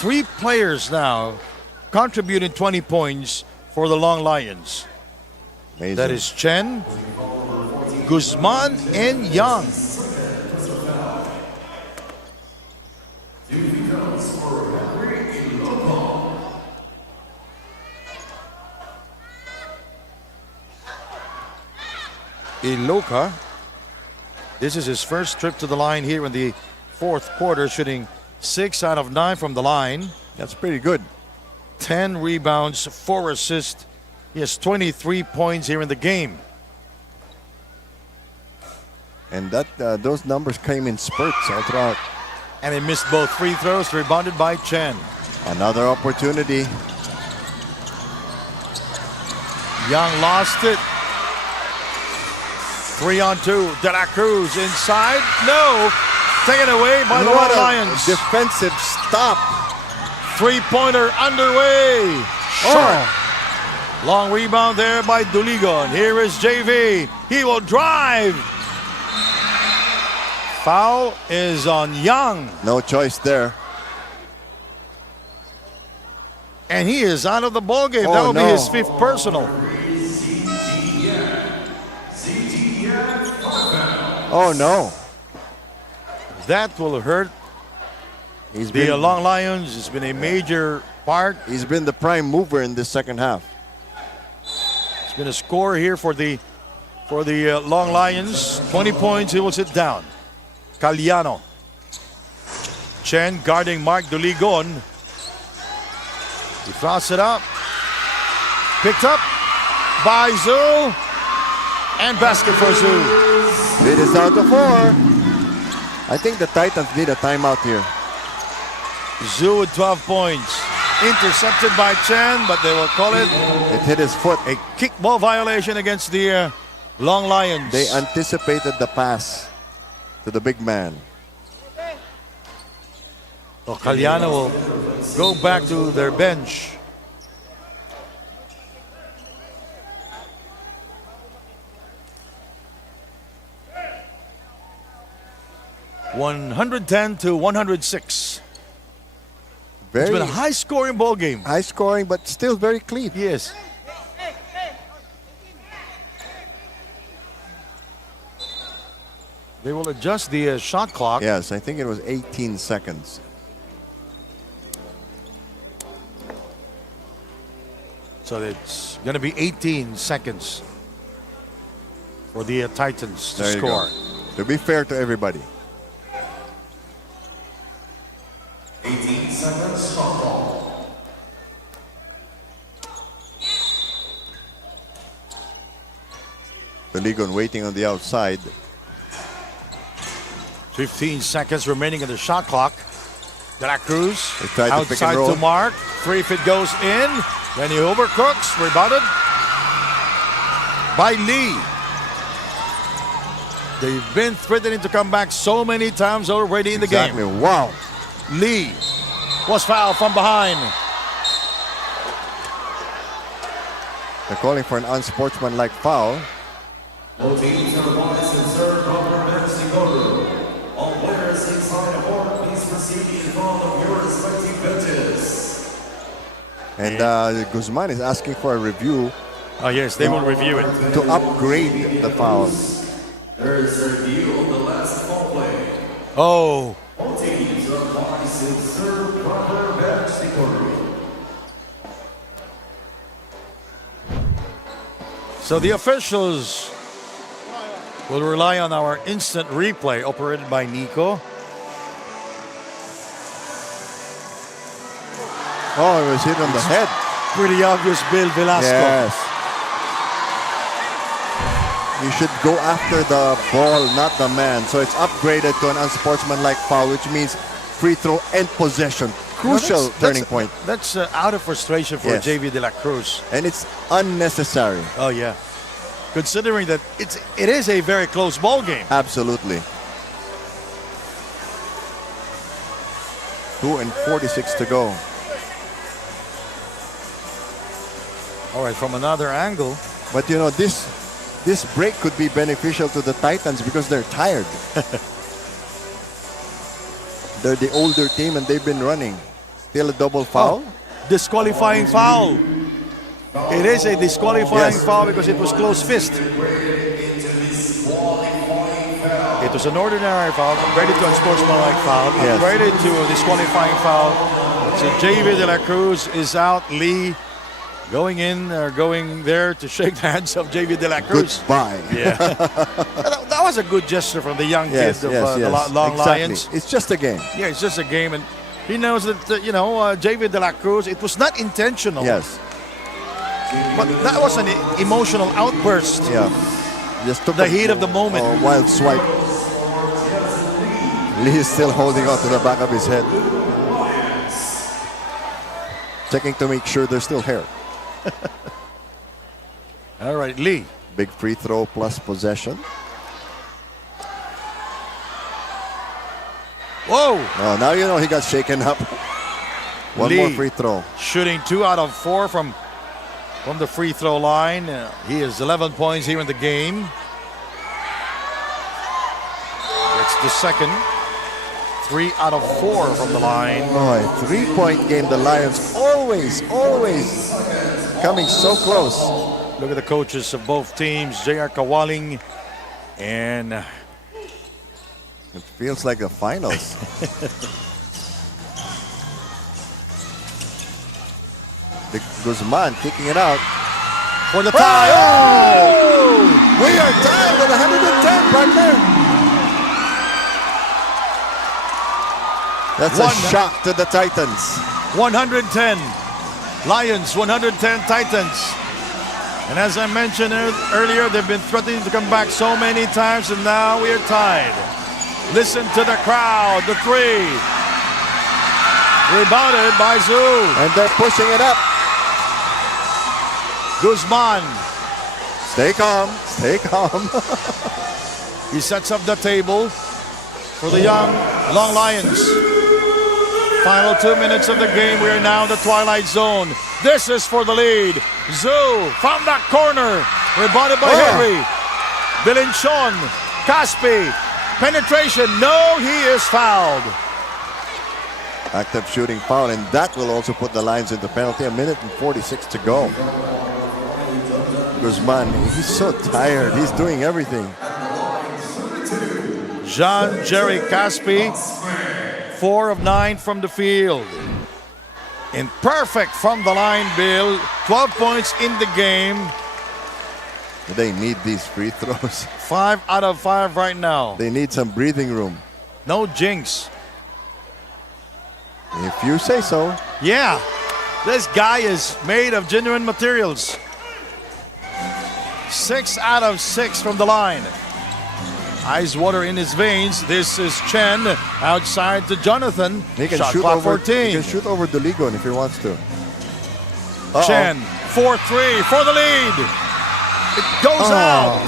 3 players now contributing 20 points for the Long Lions. Amazing. That is Chen, Guzman, and Young. Iloca, this is his first trip to the line here in the 4th quarter, shooting 6 out of 9 from the line. That's pretty good. 10 rebounds, 4 assists. He has 23 points here in the game. And that those numbers came in spurts all throughout. And he missed both free throws, rebounded by Chen. Another opportunity. Young lost it. 3-on-2. De La Cruz inside. No. Taken away by the What Long a Lions. defensive stop. 3-pointer underway. Short. Long rebound there by Doligon. Here is JV. He will drive. Foul is on Young. No choice there. And he is out of the ballgame. Oh, That will no. be his 5th personal. Oh no. That will hurt He's the been, Long Lions. It's been a major part. he's been the prime mover in this second half. It's been a score here for the Long Lions. 20 points. He will sit down. Caliano. Chen guarding Mark Doligon. He throws it up. Picked up by Zhu. And basket for Zhu. Lead is down to 4. I think the Titans need a timeout here. Zhu with 12 points. Intercepted by Chen, but they will call it It hit his foot. a kickball violation against the Long Lions. They anticipated the pass to the big man. So Caliano will go back to their bench. (110-106). It's been a Very high-scoring ball game. high scoring, but still very clean. Yes. They will adjust the shot clock. Yes, I think it was 18 seconds. So it's going to be 18 seconds for the Titans to There you score. go. To be fair to everybody. 18 seconds, shot clock. Doligon waiting on the outside. 15 seconds remaining in the shot clock. De La Cruz They tried to pick and outside roll. to Mark. 3 if it goes in. Then he overcooks. Rebounded by Lee. They've been threatening to come back so many times already in the Exactly. game. Wow. Lee was fouled from behind. They're calling for an unsportsmanlike foul. All teams are advised to serve proper bench decorum. All players inside the court, please proceed in front of your respective benches. And Guzman is asking for a review Oh, yes, they will review it. to upgrade the foul. There is a review on the last ball play. Oh, All teams are advised to serve proper bench decorum. so the officials will rely on our instant replay operated by Nico. Oh, it was hit on the head. Pretty obvious, Bill Velasco. Yes. You should go after the ball, not the man. So it's upgraded to an unsportsmanlike foul, which means free throw and possession. Crucial turning point. That's out of frustration for Yes. JV De La Cruz. And it's unnecessary. Oh, yeah. Considering that it is a very close ball game. Absolutely. 2:46 to go. All right, from another angle. But you know, this break could be beneficial to the Titans because they're tired. They're the older team and they've been running. Still a double foul. Disqualifying foul. It is a disqualifying Yes. foul because it was close fist. It was an ordinary foul, upgraded to a sportsmanlike foul, Yes. upgraded to a disqualifying foul. So JV De La Cruz is out. Lee going there to shake the hands of JV De La Cruz. Goodbye. Yeah. that was a good gesture from the young Yes, kid of yes, the yes. Loong Exactly. Lions. It's just a game. Yeah, it's just a game, and he knows that JV De La Cruz. It was not intentional. Yes. But that was an emotional outburst. Yeah. Just took The heat of the moment. A wild swipe. Lee is still holding on to the back of his head. Checking to make sure there's still hair. All right, Lee. Big free throw plus possession. Whoa! Oh, now you know he got shaken up. One Lee more free throw. shooting 2 out of 4 from the free throw line. He has 11 points here in the game. It's the second. 3 out of 4 from the line. Oh, a 3-point game. The Lions always coming so close. Look at the coaches of both teams, J.R. Kawaling and It feels like the finals. The Guzman kicking it out. for the tie. Oh! We are tied with 110, partner. That's a One- shock to the Titans. 110 Lions, 110 Titans. And as I mentioned earlier, they've been threatening to come back so many times, and now we are tied. Listen to the crowd. The 3. Rebounded by Zoo. And they're pushing it up. Guzman. Stay calm. Stay calm. He sets up the table for the young Loong Lions. Final 2 minutes of the game. We are now in the twilight zone. This is for the lead. Zoo from that corner. Rebounded by Henry. Bilinchon. Caspi. Penetration. No, he is fouled. Active shooting foul, and that will also put the Lions into penalty. 1:46 to go. Guzman, he's so tired. He's doing everything. Jean-Jerry Caspi, 4 of 9 from the field. And perfect from the line, Bill. 12 points in the game. They need these free throws. 5 out of 5 right now. They need some breathing room. No jinx. If you say so. Yeah, this guy is made of genuine materials. 6 out of 6 from the line. Ice water in his veins. This is Chen outside to Jonathan. He can Shot shoot clock over. 14. He can shoot over Doligon if he wants to. Chen, 4-3 for the lead. It goes out.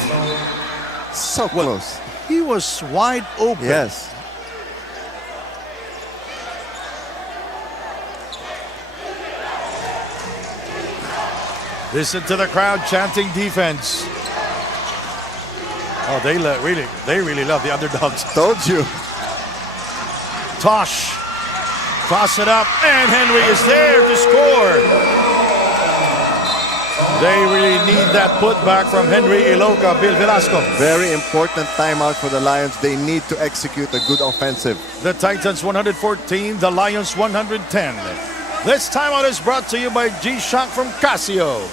So close. He was wide open. Yes. Listen to the crowd chanting defense. Oh, they really love the underdogs. Told you. Tosh, cross it up, and Henry is there to score. They really need that putback from Henry Iloca, Bill Velasco. Very important timeout for the Lions. They need to execute a good offensive. The Titans 114, the Lions 110. This timeout is brought to you by G-Shock from Casio.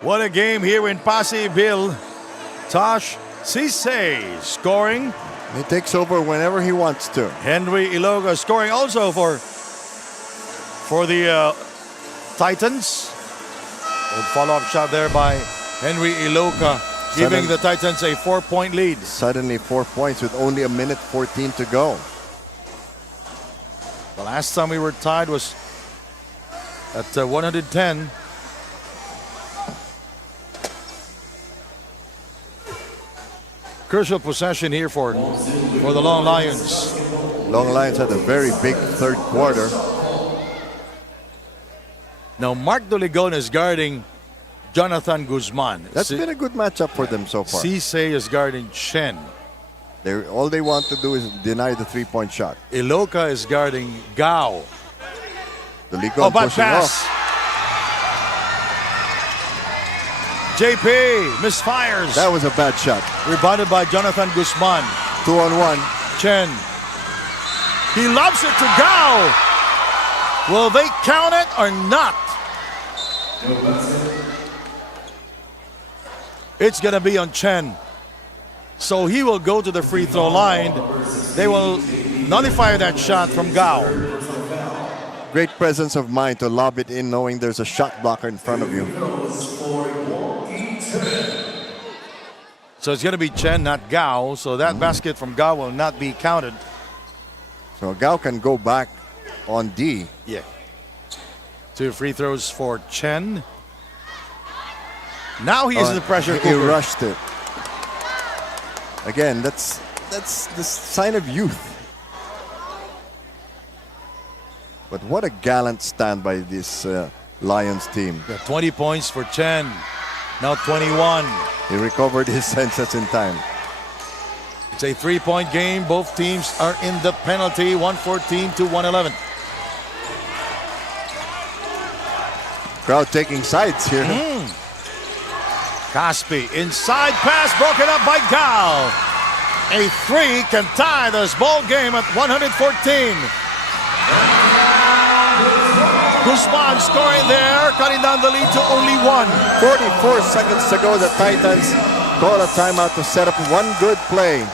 What a game here in Passi, Bill. Tosh Cisse scoring. He takes over whenever he wants to. Henry Iloca scoring also for the Titans. A follow-up shot there by Henry Iloca, giving the Titans a 4-point lead. Suddenly 4 points with only a minute 14 to go. The last time we were tied was at 110. Crucial possession here for the Loong Lions. Loong Lions had a very big third quarter. Now Mark Doligon is guarding Jonathan Guzman. That's been a good matchup for them so far. Cisse is guarding Chen. All they want to do is deny the three-point shot. Iloca is guarding Gao. Doligon bad pushing pass. off. JP misfires. That was a bad shot. Rebounded by Jonathan Guzman. 2-on-1. Chen. He lobs it to Gao. Will they count it or not? It's going to be on Chen. So he will go to the free throw line. They will nullify that shot from Gao. Great presence of mind to lob it in knowing there's a shot blocker in front of you. So it's going to be Chen, not Gao. So that basket from Gao will not be counted. So Gao can go back on D. Yeah. 2 free throws for Chen. Now he is in the pressure He cooker. rushed it. Again, that's the sign of youth. But what a gallant stand by this Lions team. 20 points for Chen. Now 21. He recovered his senses in time. It's a 3-point game. Both teams are in the penalty. 114 to 111. Crowd taking sides here. Caspi, inside pass broken up by Gao. A 3 can tie this ball game at 114. Guzman scoring there, cutting down the lead to only 1. 44 seconds to go. The Titans call a timeout to set up one good play.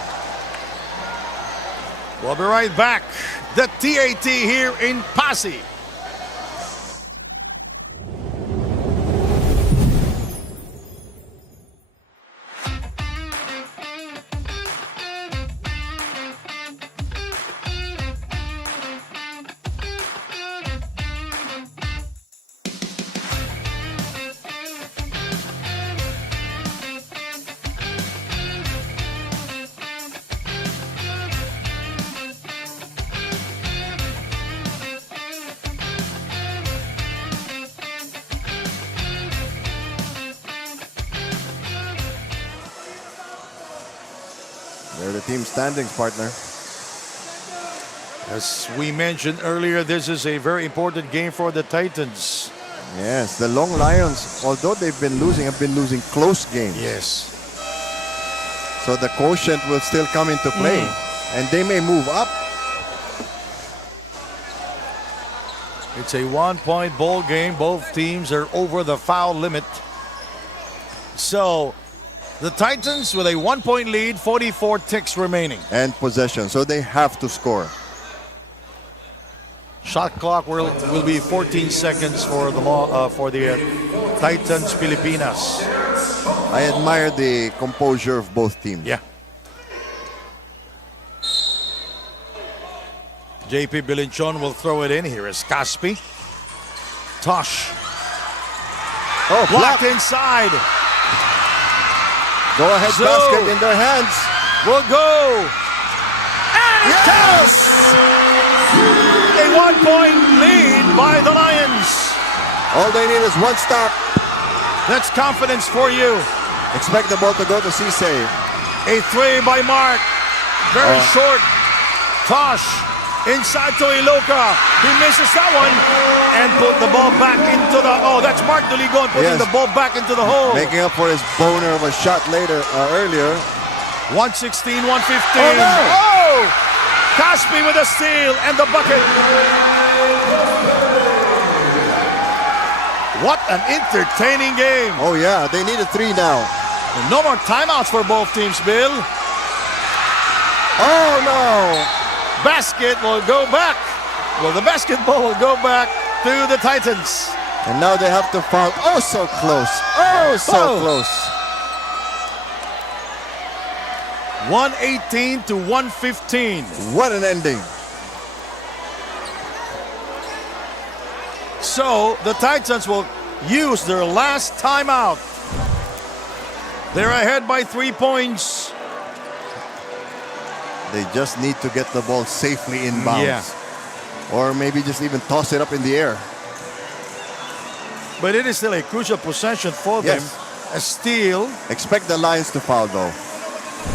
We'll be right back. The TAT here in Passi. They're the team standings, partner. As we mentioned earlier, this is a very important game for the Titans. Yes, the Long Lions, although they've been losing, have been losing close games. Yes. So the quotient will still come into play. And they may move up. It's a 1-point ball game. Both teams are over the foul limit. So the Titans with a 1-point lead, 44 ticks remaining. And possession, so they have to score. Shot clock will be 14 seconds for the Titans Pilipinas. I admire the composure of both teams. Yeah. JP Bilinchon will throw it in. Here is Caspi. Tosh. Oh, Blocked block. inside. Go ahead, So- basket in their hands. Will go. And it counts! A 1-point lead by the Lions. All they need is one stop. That's confidence for you. Expect the ball to go to Cisse. A 3 by Mark. Very short. Tosh inside to Iloca. He misses that one and put the ball back into the... Oh, that's Mark Doligon putting Yes. the ball back into the hole. Making up for his boner of a shot earlier. 116, 115. Oh, no. Oh! Caspi with a steal and the bucket. What an entertaining game. Oh yeah, they need a 3 now. No more timeouts for both teams, Bill. Oh no! Basket will go back. Well, the basketball will go back to the Titans. And now they have to foul. Oh, so close. Oh, so Oh. close. 118 to 115. What an ending. So the Titans will use their last timeout. They're ahead by 3 points. They just need to get the ball safely in bounds. Yeah. Or maybe just even toss it up in the air. But it is still a crucial possession for Yes. them. A steal. Expect the Lions to foul though.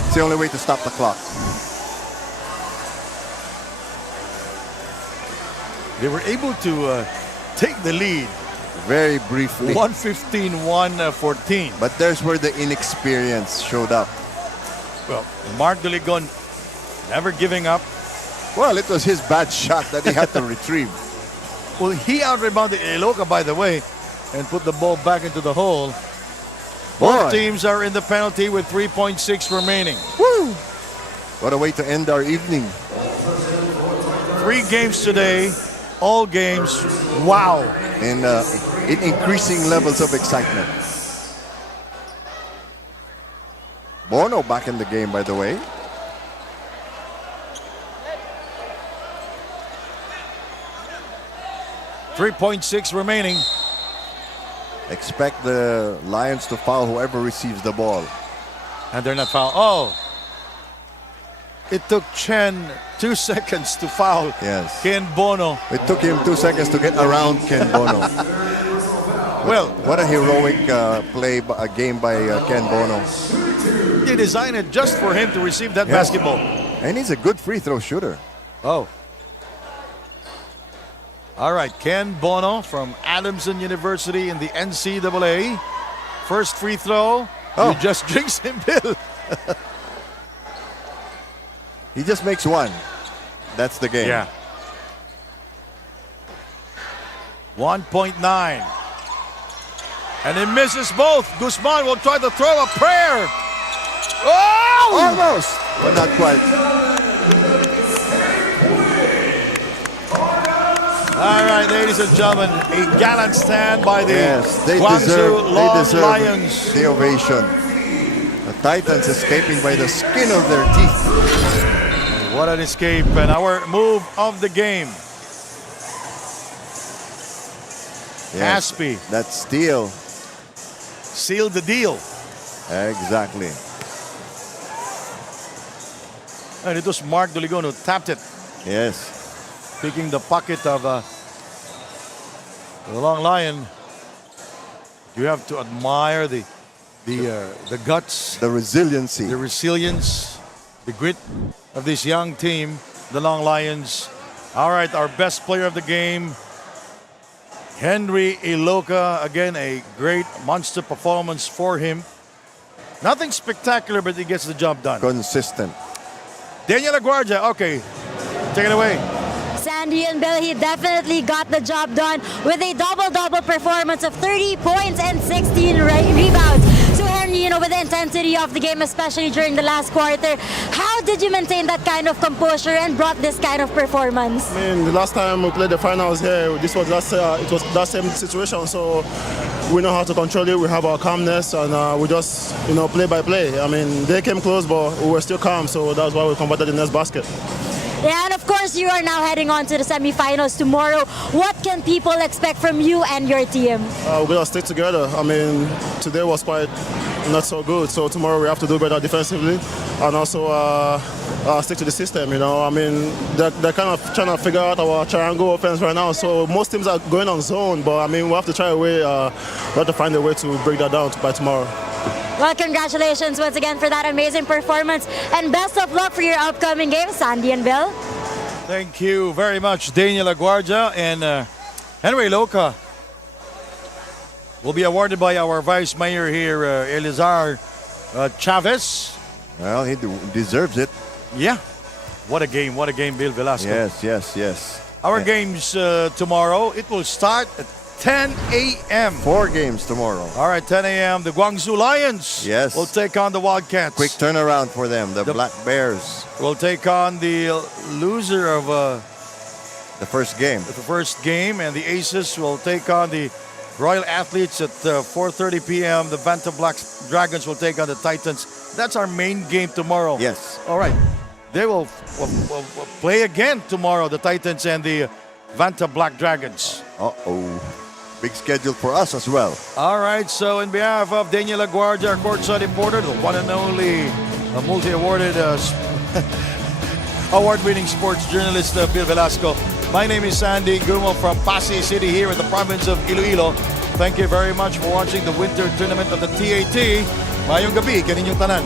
It's the only way to stop the clock. They were able to take the lead. Very briefly. 115-114. But there's where the inexperience showed up. Well, Mark Doligon never giving up. Well, it was his bad shot that he had to retrieve. Well, he out-rebounded Iloca, by the way, and put the ball back into the hole. Both Boy, teams are in the penalty with 3.6 remaining. woo! What a way to end our evening. 3 games today, all games, wow. In increasing levels of excitement. Bono back in the game, by the way. .6 remaining. Expect the Lions to foul whoever receives the ball. And they're not fouled. Oh! It took Chen 2 seconds to foul Yes. Ken Bono. It took him 2 seconds to get around Ken Bono. Well, What a heroic game by Ken Bono. they designed it just for him to receive that Yes. basketball. And he's a good free throw shooter. Oh. All right, Ken Bono from Adamson University in the NCAA. First free throw. Oh. You just jinxed him, Bill. He just makes one. That's the game. Yeah. 1.9. And he misses both. Guzman will try to throw a prayer. Oh! Almost, but not quite. All right, ladies and gentlemen, a gallant stand by the Yes, they Guangzhou Long deserve Lions. the ovation. The Titans escaping by the skin of their teeth. What an escape, and our move of the game. Yes, Caspi that steal. sealed the deal. Exactly. And it was Mark Doligon who tapped it, Yes. picking the pocket of the Long Lion. You have to admire the guts, The resiliency. the resilience, the grit of this young team, the Long Lions. All right, our best player of the game, Henry Iloca. Again, a great monster performance for him. Nothing spectacular, but he gets the job done. Consistent. Daniel Aguardia, okay, take it away. Sandy and Bill, he definitely got the job done with a double-double performance of 30 points and 16 rebounds. So Henry, with the intensity of the game, especially during the last quarter, how did you maintain that kind of composure and brought this kind of performance? I mean, the last time we played the finals here, it was that same situation. So we know how to control it. We have our calmness, and we just play by play. I mean, they came close, but we were still calm. So that's why we converted the next basket. Yeah, and of course, you are now heading on to the semifinals tomorrow. What can people expect from you and your team? We're going to stick together. I mean, today was quite not so good. So tomorrow we have to do better defensively and also stick to the system, I mean, they're kind of trying to figure out our triangle offense right now. So most teams are going on zone, but I mean, we have to try we have to find a way to break that down by tomorrow. Well, congratulations once again for that amazing performance, and best of luck for your upcoming games, Sandy and Bill. Thank you very much, Daniel Aguardia. And Henry Iloca will be awarded by our Vice Mayor here, Elizar Chavez. Well, he deserves it. Yeah. What a game, Bill Velasco. Yes. Our games tomorrow, it will start at 10 a.m. 4 games tomorrow. All right, 10 a.m. The Guangzhou Lions will take on the Wildcats. Quick turnaround for them. The Black Bears will take on the loser of the first game. And the Aces will take on the Royal Athletes at 4:30 p.m. The Vanta Black Dragons will take on the Titans. That's our main game tomorrow. Yes. All right. They will play again tomorrow, the Titans and the Vanta Black Dragons. Uh-oh. Big schedule for us as well. All right, so in behalf of Daniel Aguardia, our courtside reporter, the one and only multi-awarded award-winning sports journalist Bill Velasco. My name is Sandy Gumo from Passi City here in the province of Iloilo. Thank you very much for watching the winter tournament of the TAT. Mayong gabi, kaninyong tanan.